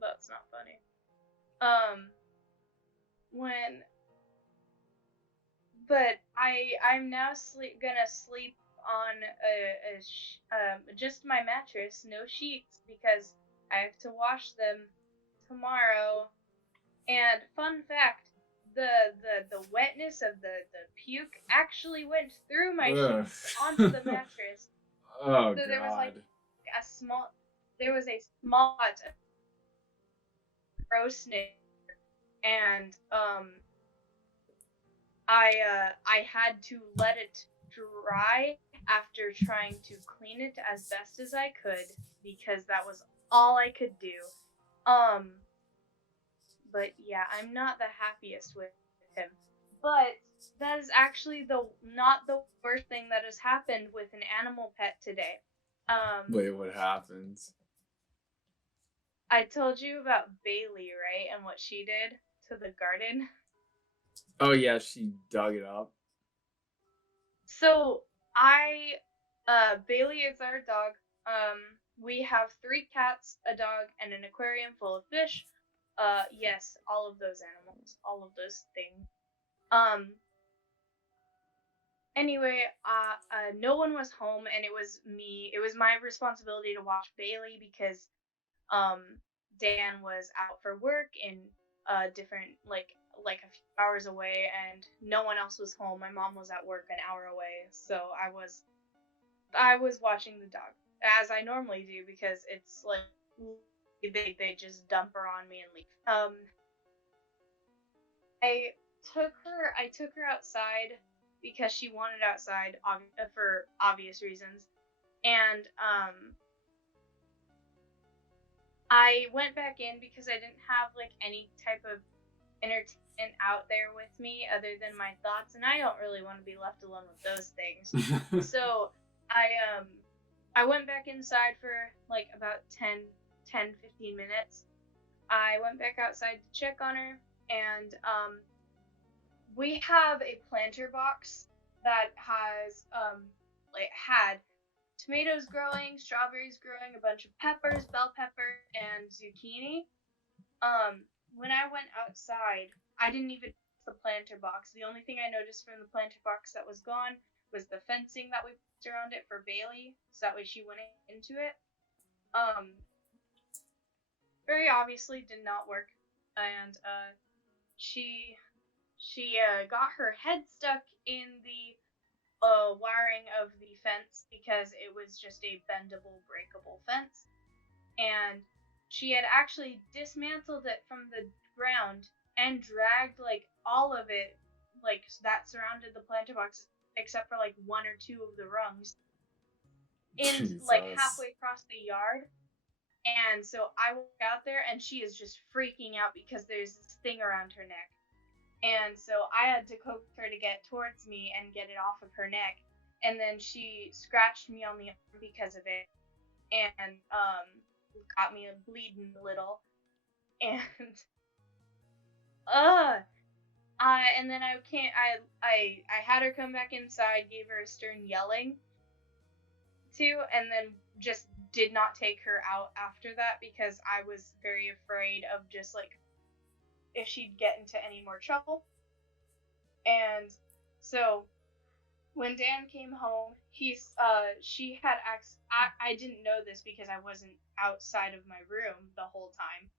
That's not funny. When but I'm now gonna sleep on just my mattress, no sheets, because I have to wash them tomorrow. And fun fact, the wetness of the puke actually went through my Ugh. sheets onto the mattress. Oh So there was god. a small grossness, and I had to let it dry after trying to clean it as best as I could because that was all I could do. But yeah, I'm not the happiest with him. But that is actually not the worst thing that has happened with an animal pet today. Wait, what happens? I told you about Bailey, right? And what she did to the garden. Oh yeah, she dug it up. So Bailey is our dog. We have 3 cats, a dog, and an aquarium full of fish. Yes, all of those animals, all of those things. Um, anyway, no one was home, and it was me. It was my responsibility to watch Bailey because Dan was out for work in different like a few hours away, and no one else was home. My mom was at work an hour away, so I was watching the dog as I normally do because it's like they just dump her on me and leave. I took her outside because she wanted outside for obvious reasons, and I went back in because I didn't have any type of entertainment out there with me other than my thoughts, and I don't really want to be left alone with those things. So I I went back inside for like about 15 minutes. I went back outside to check on her, and we have a planter box that has like had tomatoes growing, strawberries growing, a bunch of peppers, bell pepper, and zucchini. When I went outside, I didn't even notice the planter box. The only thing I noticed from the planter box that was gone was the fencing that we put around it for Bailey, so that way she wouldn't into it. Um, Very obviously did not work, and she got her head stuck in the wiring of the fence because it was just a bendable, breakable fence, and she had actually dismantled it from the ground and dragged like all of it, like that surrounded the planter box, except for like one or two of the rungs, in like Jesus. halfway across the yard. And so I walk out there, and she is just freaking out because there's this thing around her neck. And so I had to coax her to get towards me and get it off of her neck. And then she scratched me on the arm because of it, and got me bleeding a little. And uh and then I can't I had her come back inside, gave her a stern yelling to, and then just did not take her out after that because I was very afraid of just like if she'd get into any more trouble. And so when Dan came home, she had I didn't know this because I wasn't outside of my room the whole time.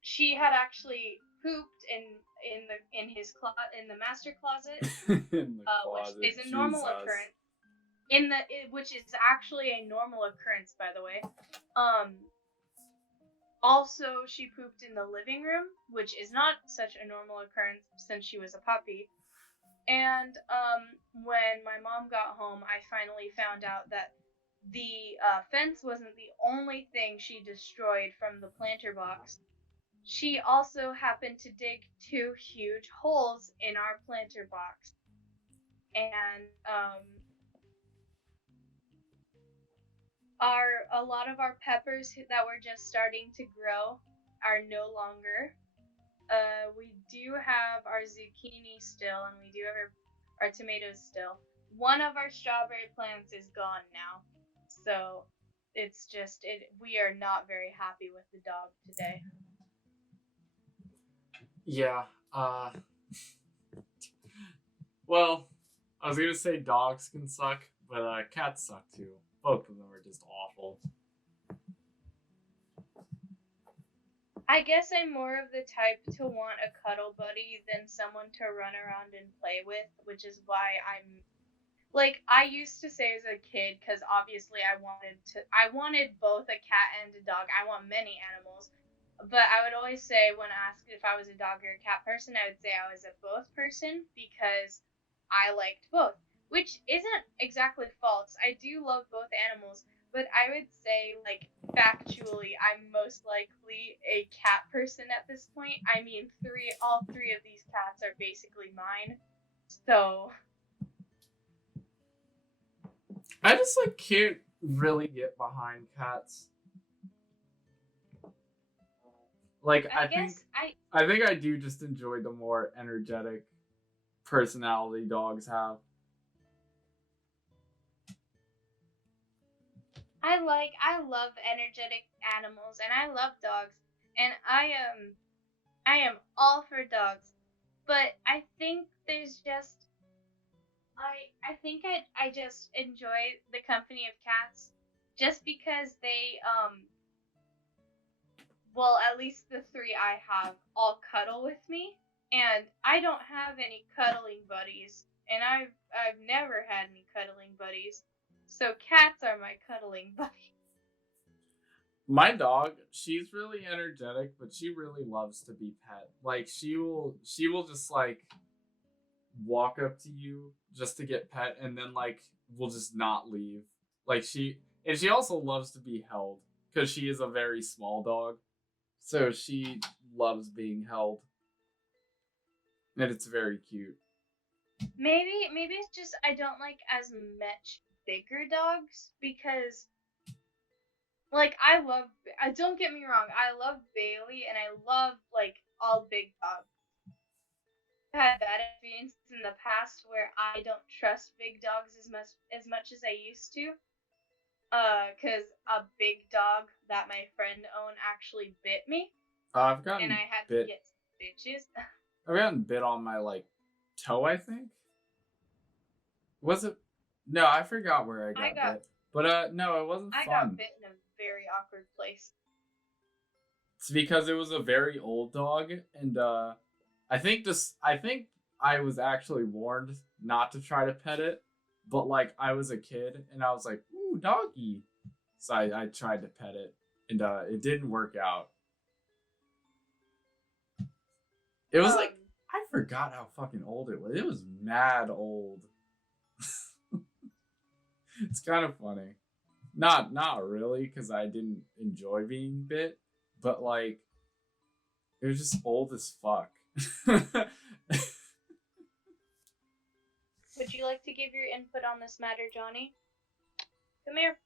She had actually pooped in the master closet, In the which closet, is a normal Jesus. occurrence. Which is actually a normal occurrence, by the way. Also, she pooped in the living room, which is not such a normal occurrence since she was a puppy. And when my mom got home, I finally found out that the fence wasn't the only thing she destroyed from the planter box. She also happened to dig two huge holes in our planter box. And a lot of our peppers that were just starting to grow are no longer. We do have our zucchini still, and we do have our tomatoes still. One of our strawberry plants is gone now, so it's just it. We are not very happy with the dog today. Yeah. Well, I was gonna say dogs can suck, but cats suck too. Both of them are just awful. I guess I'm more of the type to want a cuddle buddy than someone to run around and play with, which is why I'm like I used to say as a kid, because obviously I wanted both a cat and a dog. I want many animals, but I would always say when asked if I was a dog or a cat person, I would say I was a both person because I liked both, which isn't exactly false. I do love both animals, but I would say like factually I'm most likely a cat person at this point. I mean, all three of these cats are basically mine. So, I just like can't really get behind cats. Like I guess I think I do just enjoy the more energetic personality dogs have. I love energetic animals, and I love dogs, and I am all for dogs. But I think there's just I think I just enjoy the company of cats just because they well, at least the three I have all cuddle with me, and I don't have any cuddling buddies, and I've never had any cuddling buddies. So cats are my cuddling buddies. My dog, she's really energetic, but she really loves to be pet. Like she will just like walk up to you just to get pet and then like will just not leave. Like she also loves to be held because she is a very small dog. So she loves being held and it's very cute. Maybe it's just I don't like as much bigger dogs because, like, don't get me wrong, I love Bailey and I love, like, all big dogs. I've had bad experiences in the past where I don't trust big dogs as much as I used to. Cause a big dog that my friend owned actually bit me, I've and gotten I had to bit. get stitches. I've gotten bit on my like toe. I think was it? No, I forgot where I I got got bit. But no, it wasn't I got fun. bit in a very awkward place. It's because it was a very old dog, and I think I was actually warned not to try to pet it, but like I was a kid and I was like, "Ooh, doggy," so I tried to pet it, and it didn't work out. It was like Um, I forgot how fucking old it was. It was mad old. It's kind of funny. Not really, because I didn't enjoy being bit, but like it was just old as fuck. would you like to give your input on this matter, Johnny? Come here.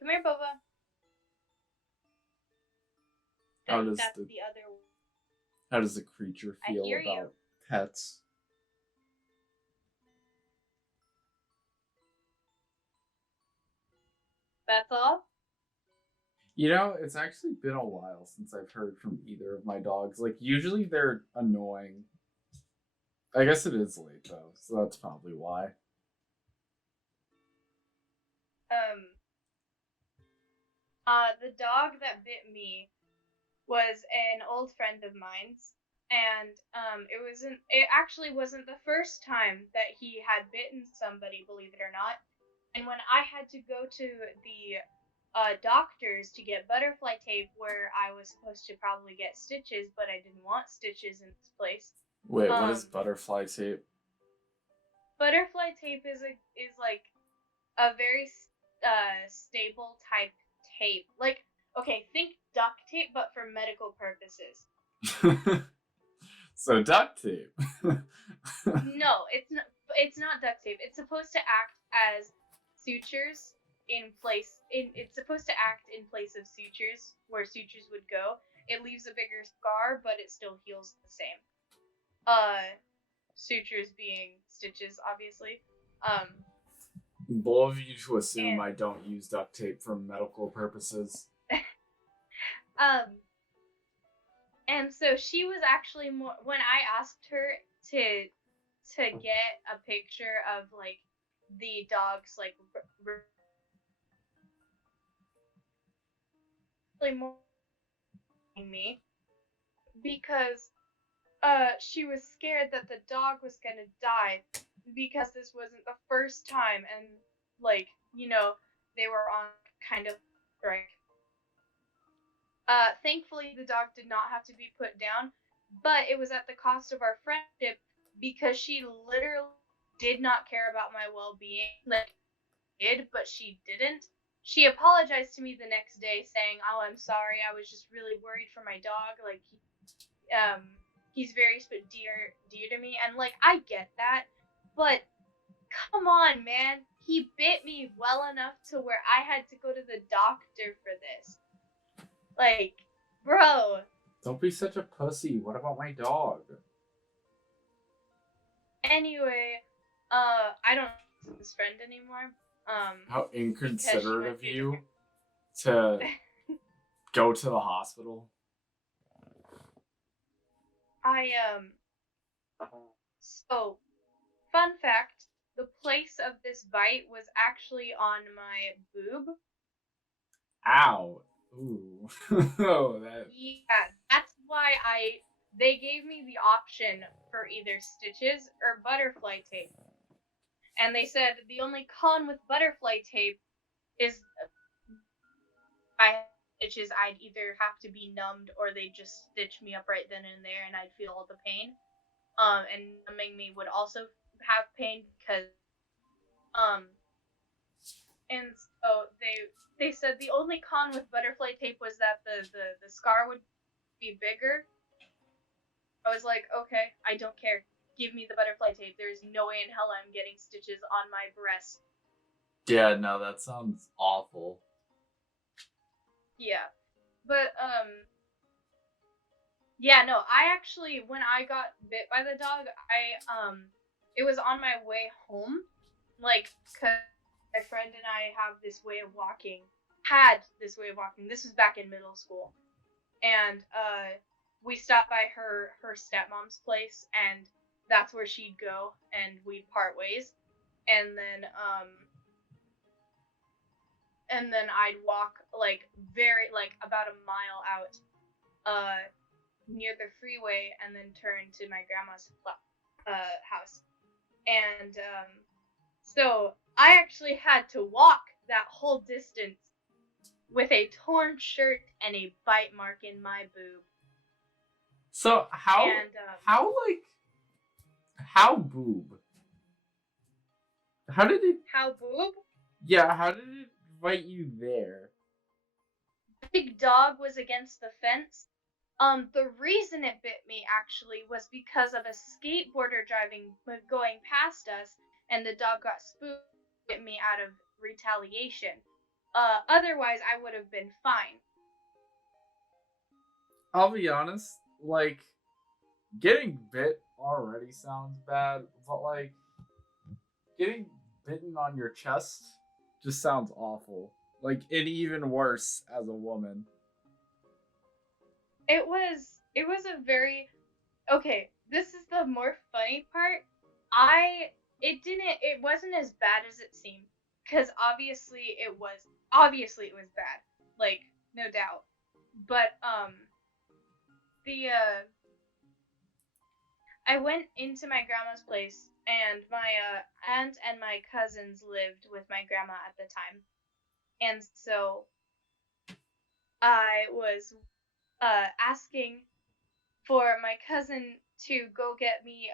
Come here, Boba. how does That's the the other. how does the creature I feel hear about you. pets? That's all? You know, it's actually been a while since I've heard from either of my dogs. Like usually they're annoying. I guess it is late though, so that's probably why. Um, the dog that bit me was an old friend of mine's, and it actually wasn't the first time that he had bitten somebody, believe it or not. And when I had to go to the doctors to get butterfly tape where I was supposed to probably get stitches, but I didn't want stitches in this place. Wait, what is Um, butterfly tape? butterfly tape is like a very stable type tape. Like, okay, think duct tape, but for medical purposes. So duct tape. No, it's not. It's not duct tape. It's supposed to act as sutures in place. It's supposed to act in place of sutures where sutures would go. It leaves a bigger scar, but it still heals the same. Sutures being stitches, obviously. Um, Bold of you to assume and I don't use duct tape for medical purposes. um, and so she was actually more when I asked her to get a picture of like the dog's like really more me because she was scared that the dog was gonna die because this wasn't the first time and like they were on kind of strike. Thankfully the dog did not have to be put down, but it was at the cost of our friendship because she literally did not care about my well-being. Like did, but she didn't. She apologized to me the next day saying, "Oh, I'm sorry. I was just really worried for my dog. Like he's very dear to me." And like I get that, but come on, man. He bit me well enough to where I had to go to the doctor for this. Like, bro. Don't be such a pussy. What about my dog? Anyway, I don't see this friend anymore. How Because she inconsiderate went of through you different. to go to the hospital. I So, fun fact: the place of this bite was actually on my boob. Ow. Ooh. Oh, that. Yeah, that's why they gave me the option for either stitches or butterfly tape. And they said the only con with butterfly tape is I have stitches, I'd either have to be numbed or they'd just stitch me up right then and there and I'd feel all the pain. And numbing me would also have pain because um and so they said the only con with butterfly tape was that the scar would be bigger. I was like, okay, I don't care. give me the butterfly tape. There's no way in hell I'm getting stitches on my breast. Yeah, no, that sounds awful. Yeah. But, yeah, no, I actually, when I got bit by the dog, it was on my way home, like, cause my friend and I have this way of walking, this was back in middle school, and, we stopped by her stepmom's place, and that's where she'd go, and we'd part ways, and then I'd walk, like, about a mile out, near the freeway, and then turn to my grandma's house. And so I actually had to walk that whole distance with a torn shirt and a bite mark in my boob. So how boob? How did it? How boob? Yeah, how did it bite you there? Big dog was against the fence. The reason it bit me actually was because of a skateboarder going past us, and the dog got spooked, bit me out of retaliation. Otherwise I would have been fine. I'll be honest, like getting bit already sounds bad, but like getting bitten on your chest just sounds awful. Like it even worse as a woman. It was a very okay. This is the more funny part. It wasn't as bad as it seemed, because obviously it was bad, like, no doubt. But the I went into my grandma's place, and my aunt and my cousins lived with my grandma at the time, and so I was asking for my cousin to go get me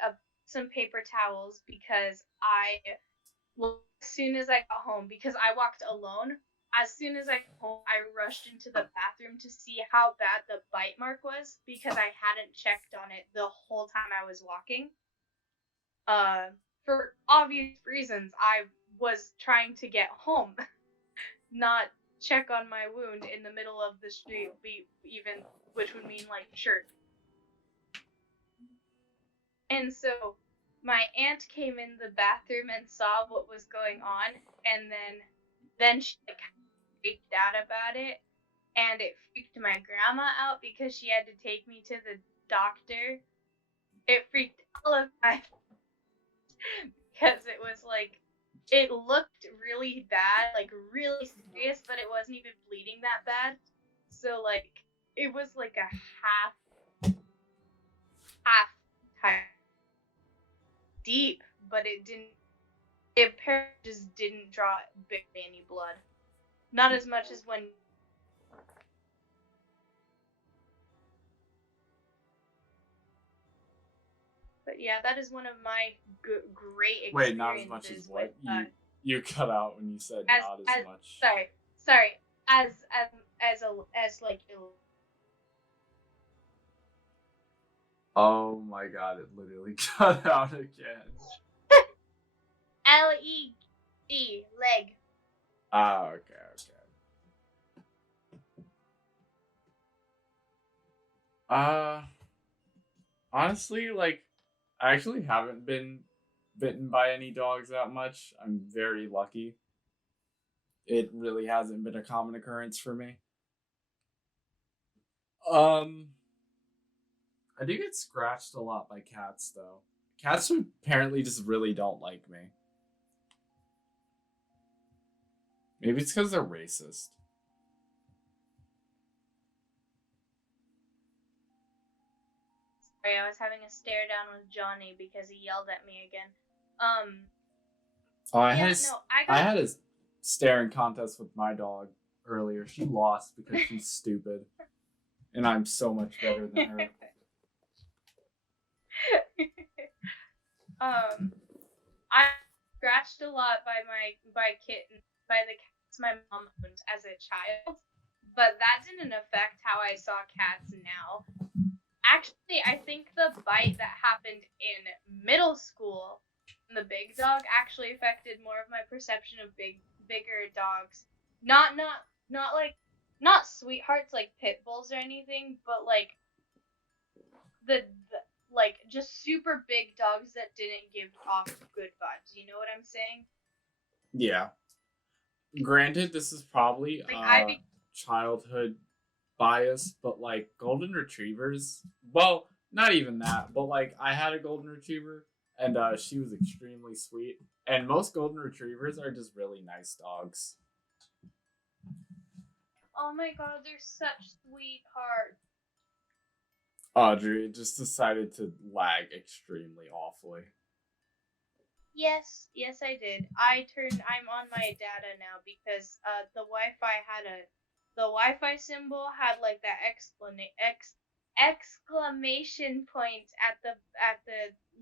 some paper towels, because as soon as I got home, because I walked alone, as soon as I got home, I rushed into the bathroom to see how bad the bite mark was, because I hadn't checked on it the whole time I was walking. For obvious reasons, I was trying to get home, not check on my wound in the middle of the street, even, which would mean, like, shirt. And so my aunt came in the bathroom and saw what was going on, and then she, like, freaked out about it, and it freaked my grandma out because she had to take me to the doctor. It freaked all of my because it was like, it looked really bad, like really serious, but it wasn't even bleeding that bad. So, like, it was like a half deep, but it apparently just didn't draw barely any blood. Not as much as when. But yeah, that is one of my great experiences. Wait, not as much as what? You cut out when you said not as much. Sorry. As like. Oh my god! It literally cut out again. Leg. Leg. Ah, okay. Honestly, like, I actually haven't been bitten by any dogs that much. I'm very lucky. It really hasn't been a common occurrence for me. I do get scratched a lot by cats, though. Cats apparently just really don't like me. Maybe it's because they're racist. Sorry, I was having a stare down with Johnny because he yelled at me again. I had a staring contest with my dog earlier. She lost because she's stupid, and I'm so much better than her. I scratched a lot by the cats my mom owned as a child, but that didn't affect how I saw cats now. Actually, I think the bite that happened in middle school, the big dog, actually affected more of my perception of bigger dogs. Not like not sweethearts like pit bulls or anything, but like the like just super big dogs that didn't give off good vibes. You know what I'm saying? Yeah. Granted, this is probably Like childhood bias, but like golden retrievers, well, not even that, but like I had a golden retriever and she was extremely sweet. And most golden retrievers are just really nice dogs. oh my god, they're such sweethearts. Audrey just decided to lag extremely awfully. Yes, I did. I'm on my data now because the Wi-Fi symbol had like that exclamation point at the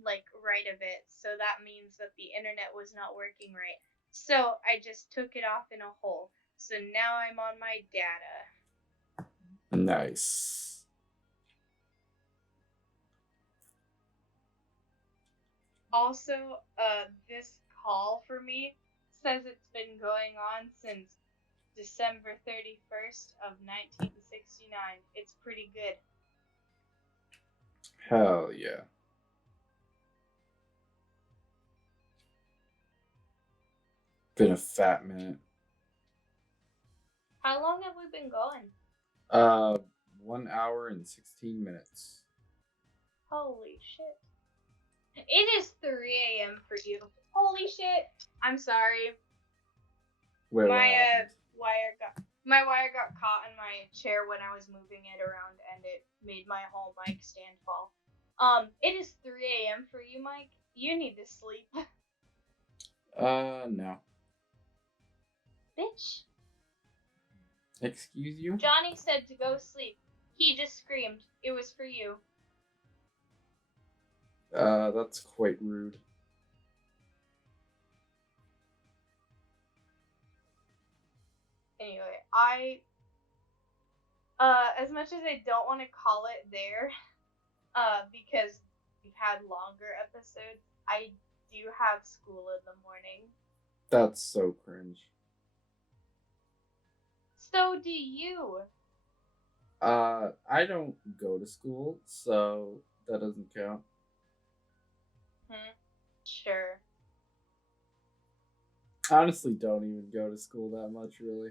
like right of it. So that means that the internet was not working right. So I just took it off in a hole. So now I'm on my data. Nice. Also, this call for me says it's been going on since December 31st of 1969. It's pretty good. Hell yeah. Been a fat minute. How long have we been going? Uh 1 hour and 16 minutes. Holy shit. It is 3 a.m. for you. Holy shit. I'm sorry. Wait, My wire got caught in my chair when I was moving it around and it made my whole mic stand fall. It is 3 a.m. for you, Mike. You need to sleep. No. Bitch. Excuse you? Johnny said to go sleep. He just screamed. It was for you. That's quite rude. Anyway, as much as I don't want to call it there, because we've had longer episodes, I do have school in the morning. That's so cringe. So do you. I don't go to school, so that doesn't count. Sure. I honestly don't even go to school that much, really.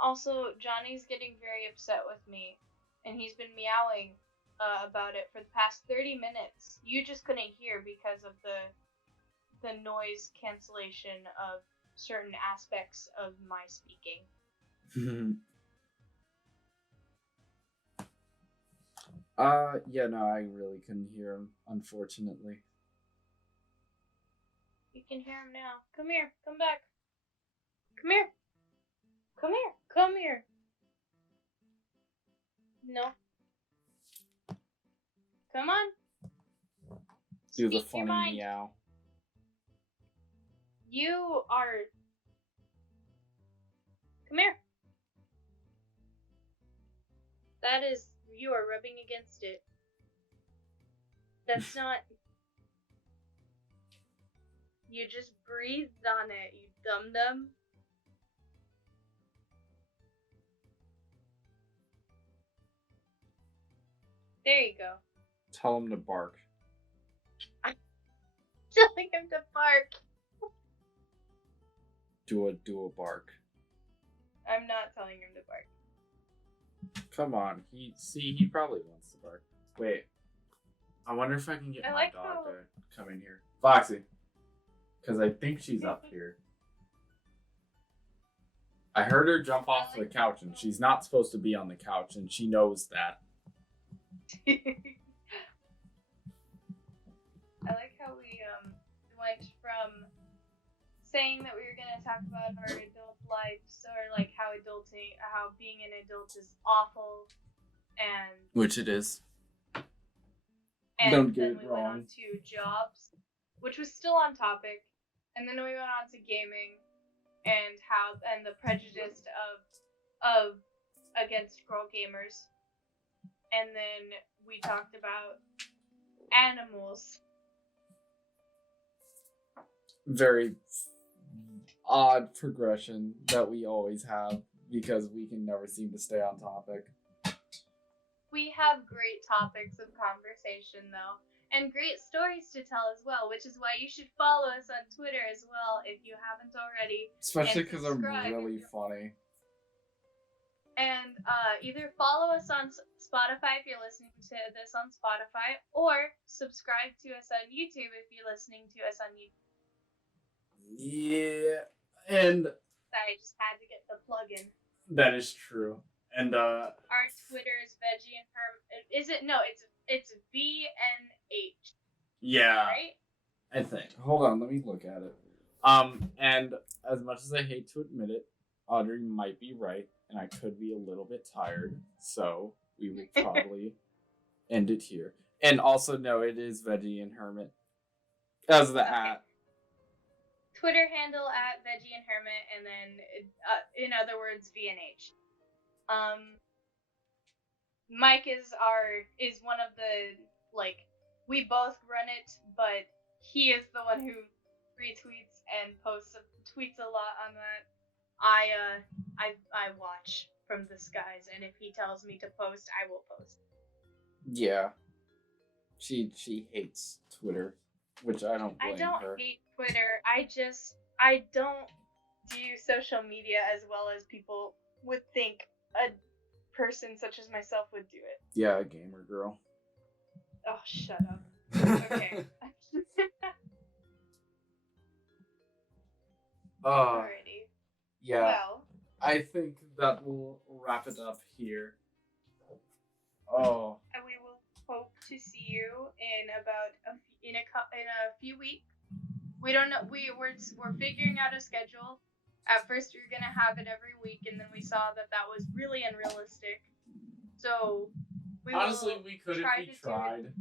Also, Johnny's getting very upset with me, and he's been meowing about it for the past 30 minutes. You just couldn't hear because of the noise cancellation of certain aspects of my speaking. Yeah, no, I really couldn't hear him, unfortunately. You can hear him now. Come here. Come back. Come here. Come here. Come here. No. Come on. Do the Speak your funny mind. meow. You are. Come here. That is. You are rubbing against it. That's not. You just breathed on it, you dum dum. There you go. Tell him to bark. I'm telling him to bark. Do a bark. I'm not telling him to bark. Come on, he probably wants to bark. Wait, I wonder if I can get my dog to come in here. Foxy, because I think she's up here. I heard her jump off the couch, and she's not supposed to be on the couch, and she knows that. I like how we went from saying that we were gonna talk about our adult lives or like how being an adult is awful, and which it is. And don't get then it we wrong. went on to jobs, which was still on topic, and then we went on to gaming and the prejudice of against girl gamers. and then we talked about animals. Very odd progression that we always have because we can never seem to stay on topic. We have great topics of conversation, though, and great stories to tell as well, which is why you should follow us on Twitter as well if you haven't already. Especially because I'm really funny. And either follow us on Spotify if you're listening to this on Spotify, or subscribe to us on YouTube if you're listening to us on YouTube. Yeah, and I just had to get the plug in. That is true. And our Twitter is Veggie and Hermit. Is it? No, it's VNH. Yeah. Right? I think. Hold on, let me look at it. And as much as I hate to admit it, Audrey might be right, and I could be a little bit tired, so we will probably end it here. And also, no, it is Veggie and Hermit as the at. Twitter handle at Veggie and Hermit, and then in other words, VNH. Mike is one of the, like, we both run it, but he is the one who retweets and tweets a lot on that. I watch from the skies, and if he tells me to post, I will post. Yeah. She hates Twitter, which I don't blame her. I don't hate Twitter. I don't do social media as well as people would think a person such as myself would do it. Yeah, a gamer girl. Oh, shut up. Okay. Alrighty. Yeah. Well, I think that will wrap it up here. Oh. And we will hope to see you in about in a few weeks. We don't know. We're figuring out a schedule. At first, we were gonna have it every week, and then we saw that was really unrealistic. So we could if we tried,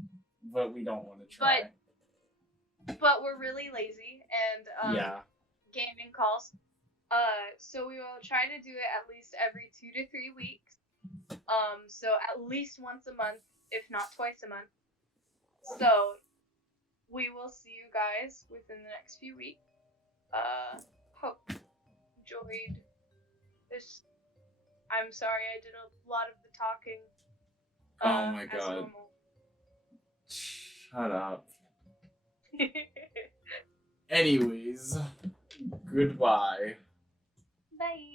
but we don't want to try. But we're really lazy, and gaming calls. So we will try to do it at least every 2 to 3 weeks. So at least once a month, if not twice a month. So we will see you guys within the next few weeks. Hope you enjoyed this. I'm sorry I did a lot of the talking. Oh my god. Shut up. Anyways, goodbye. Bye.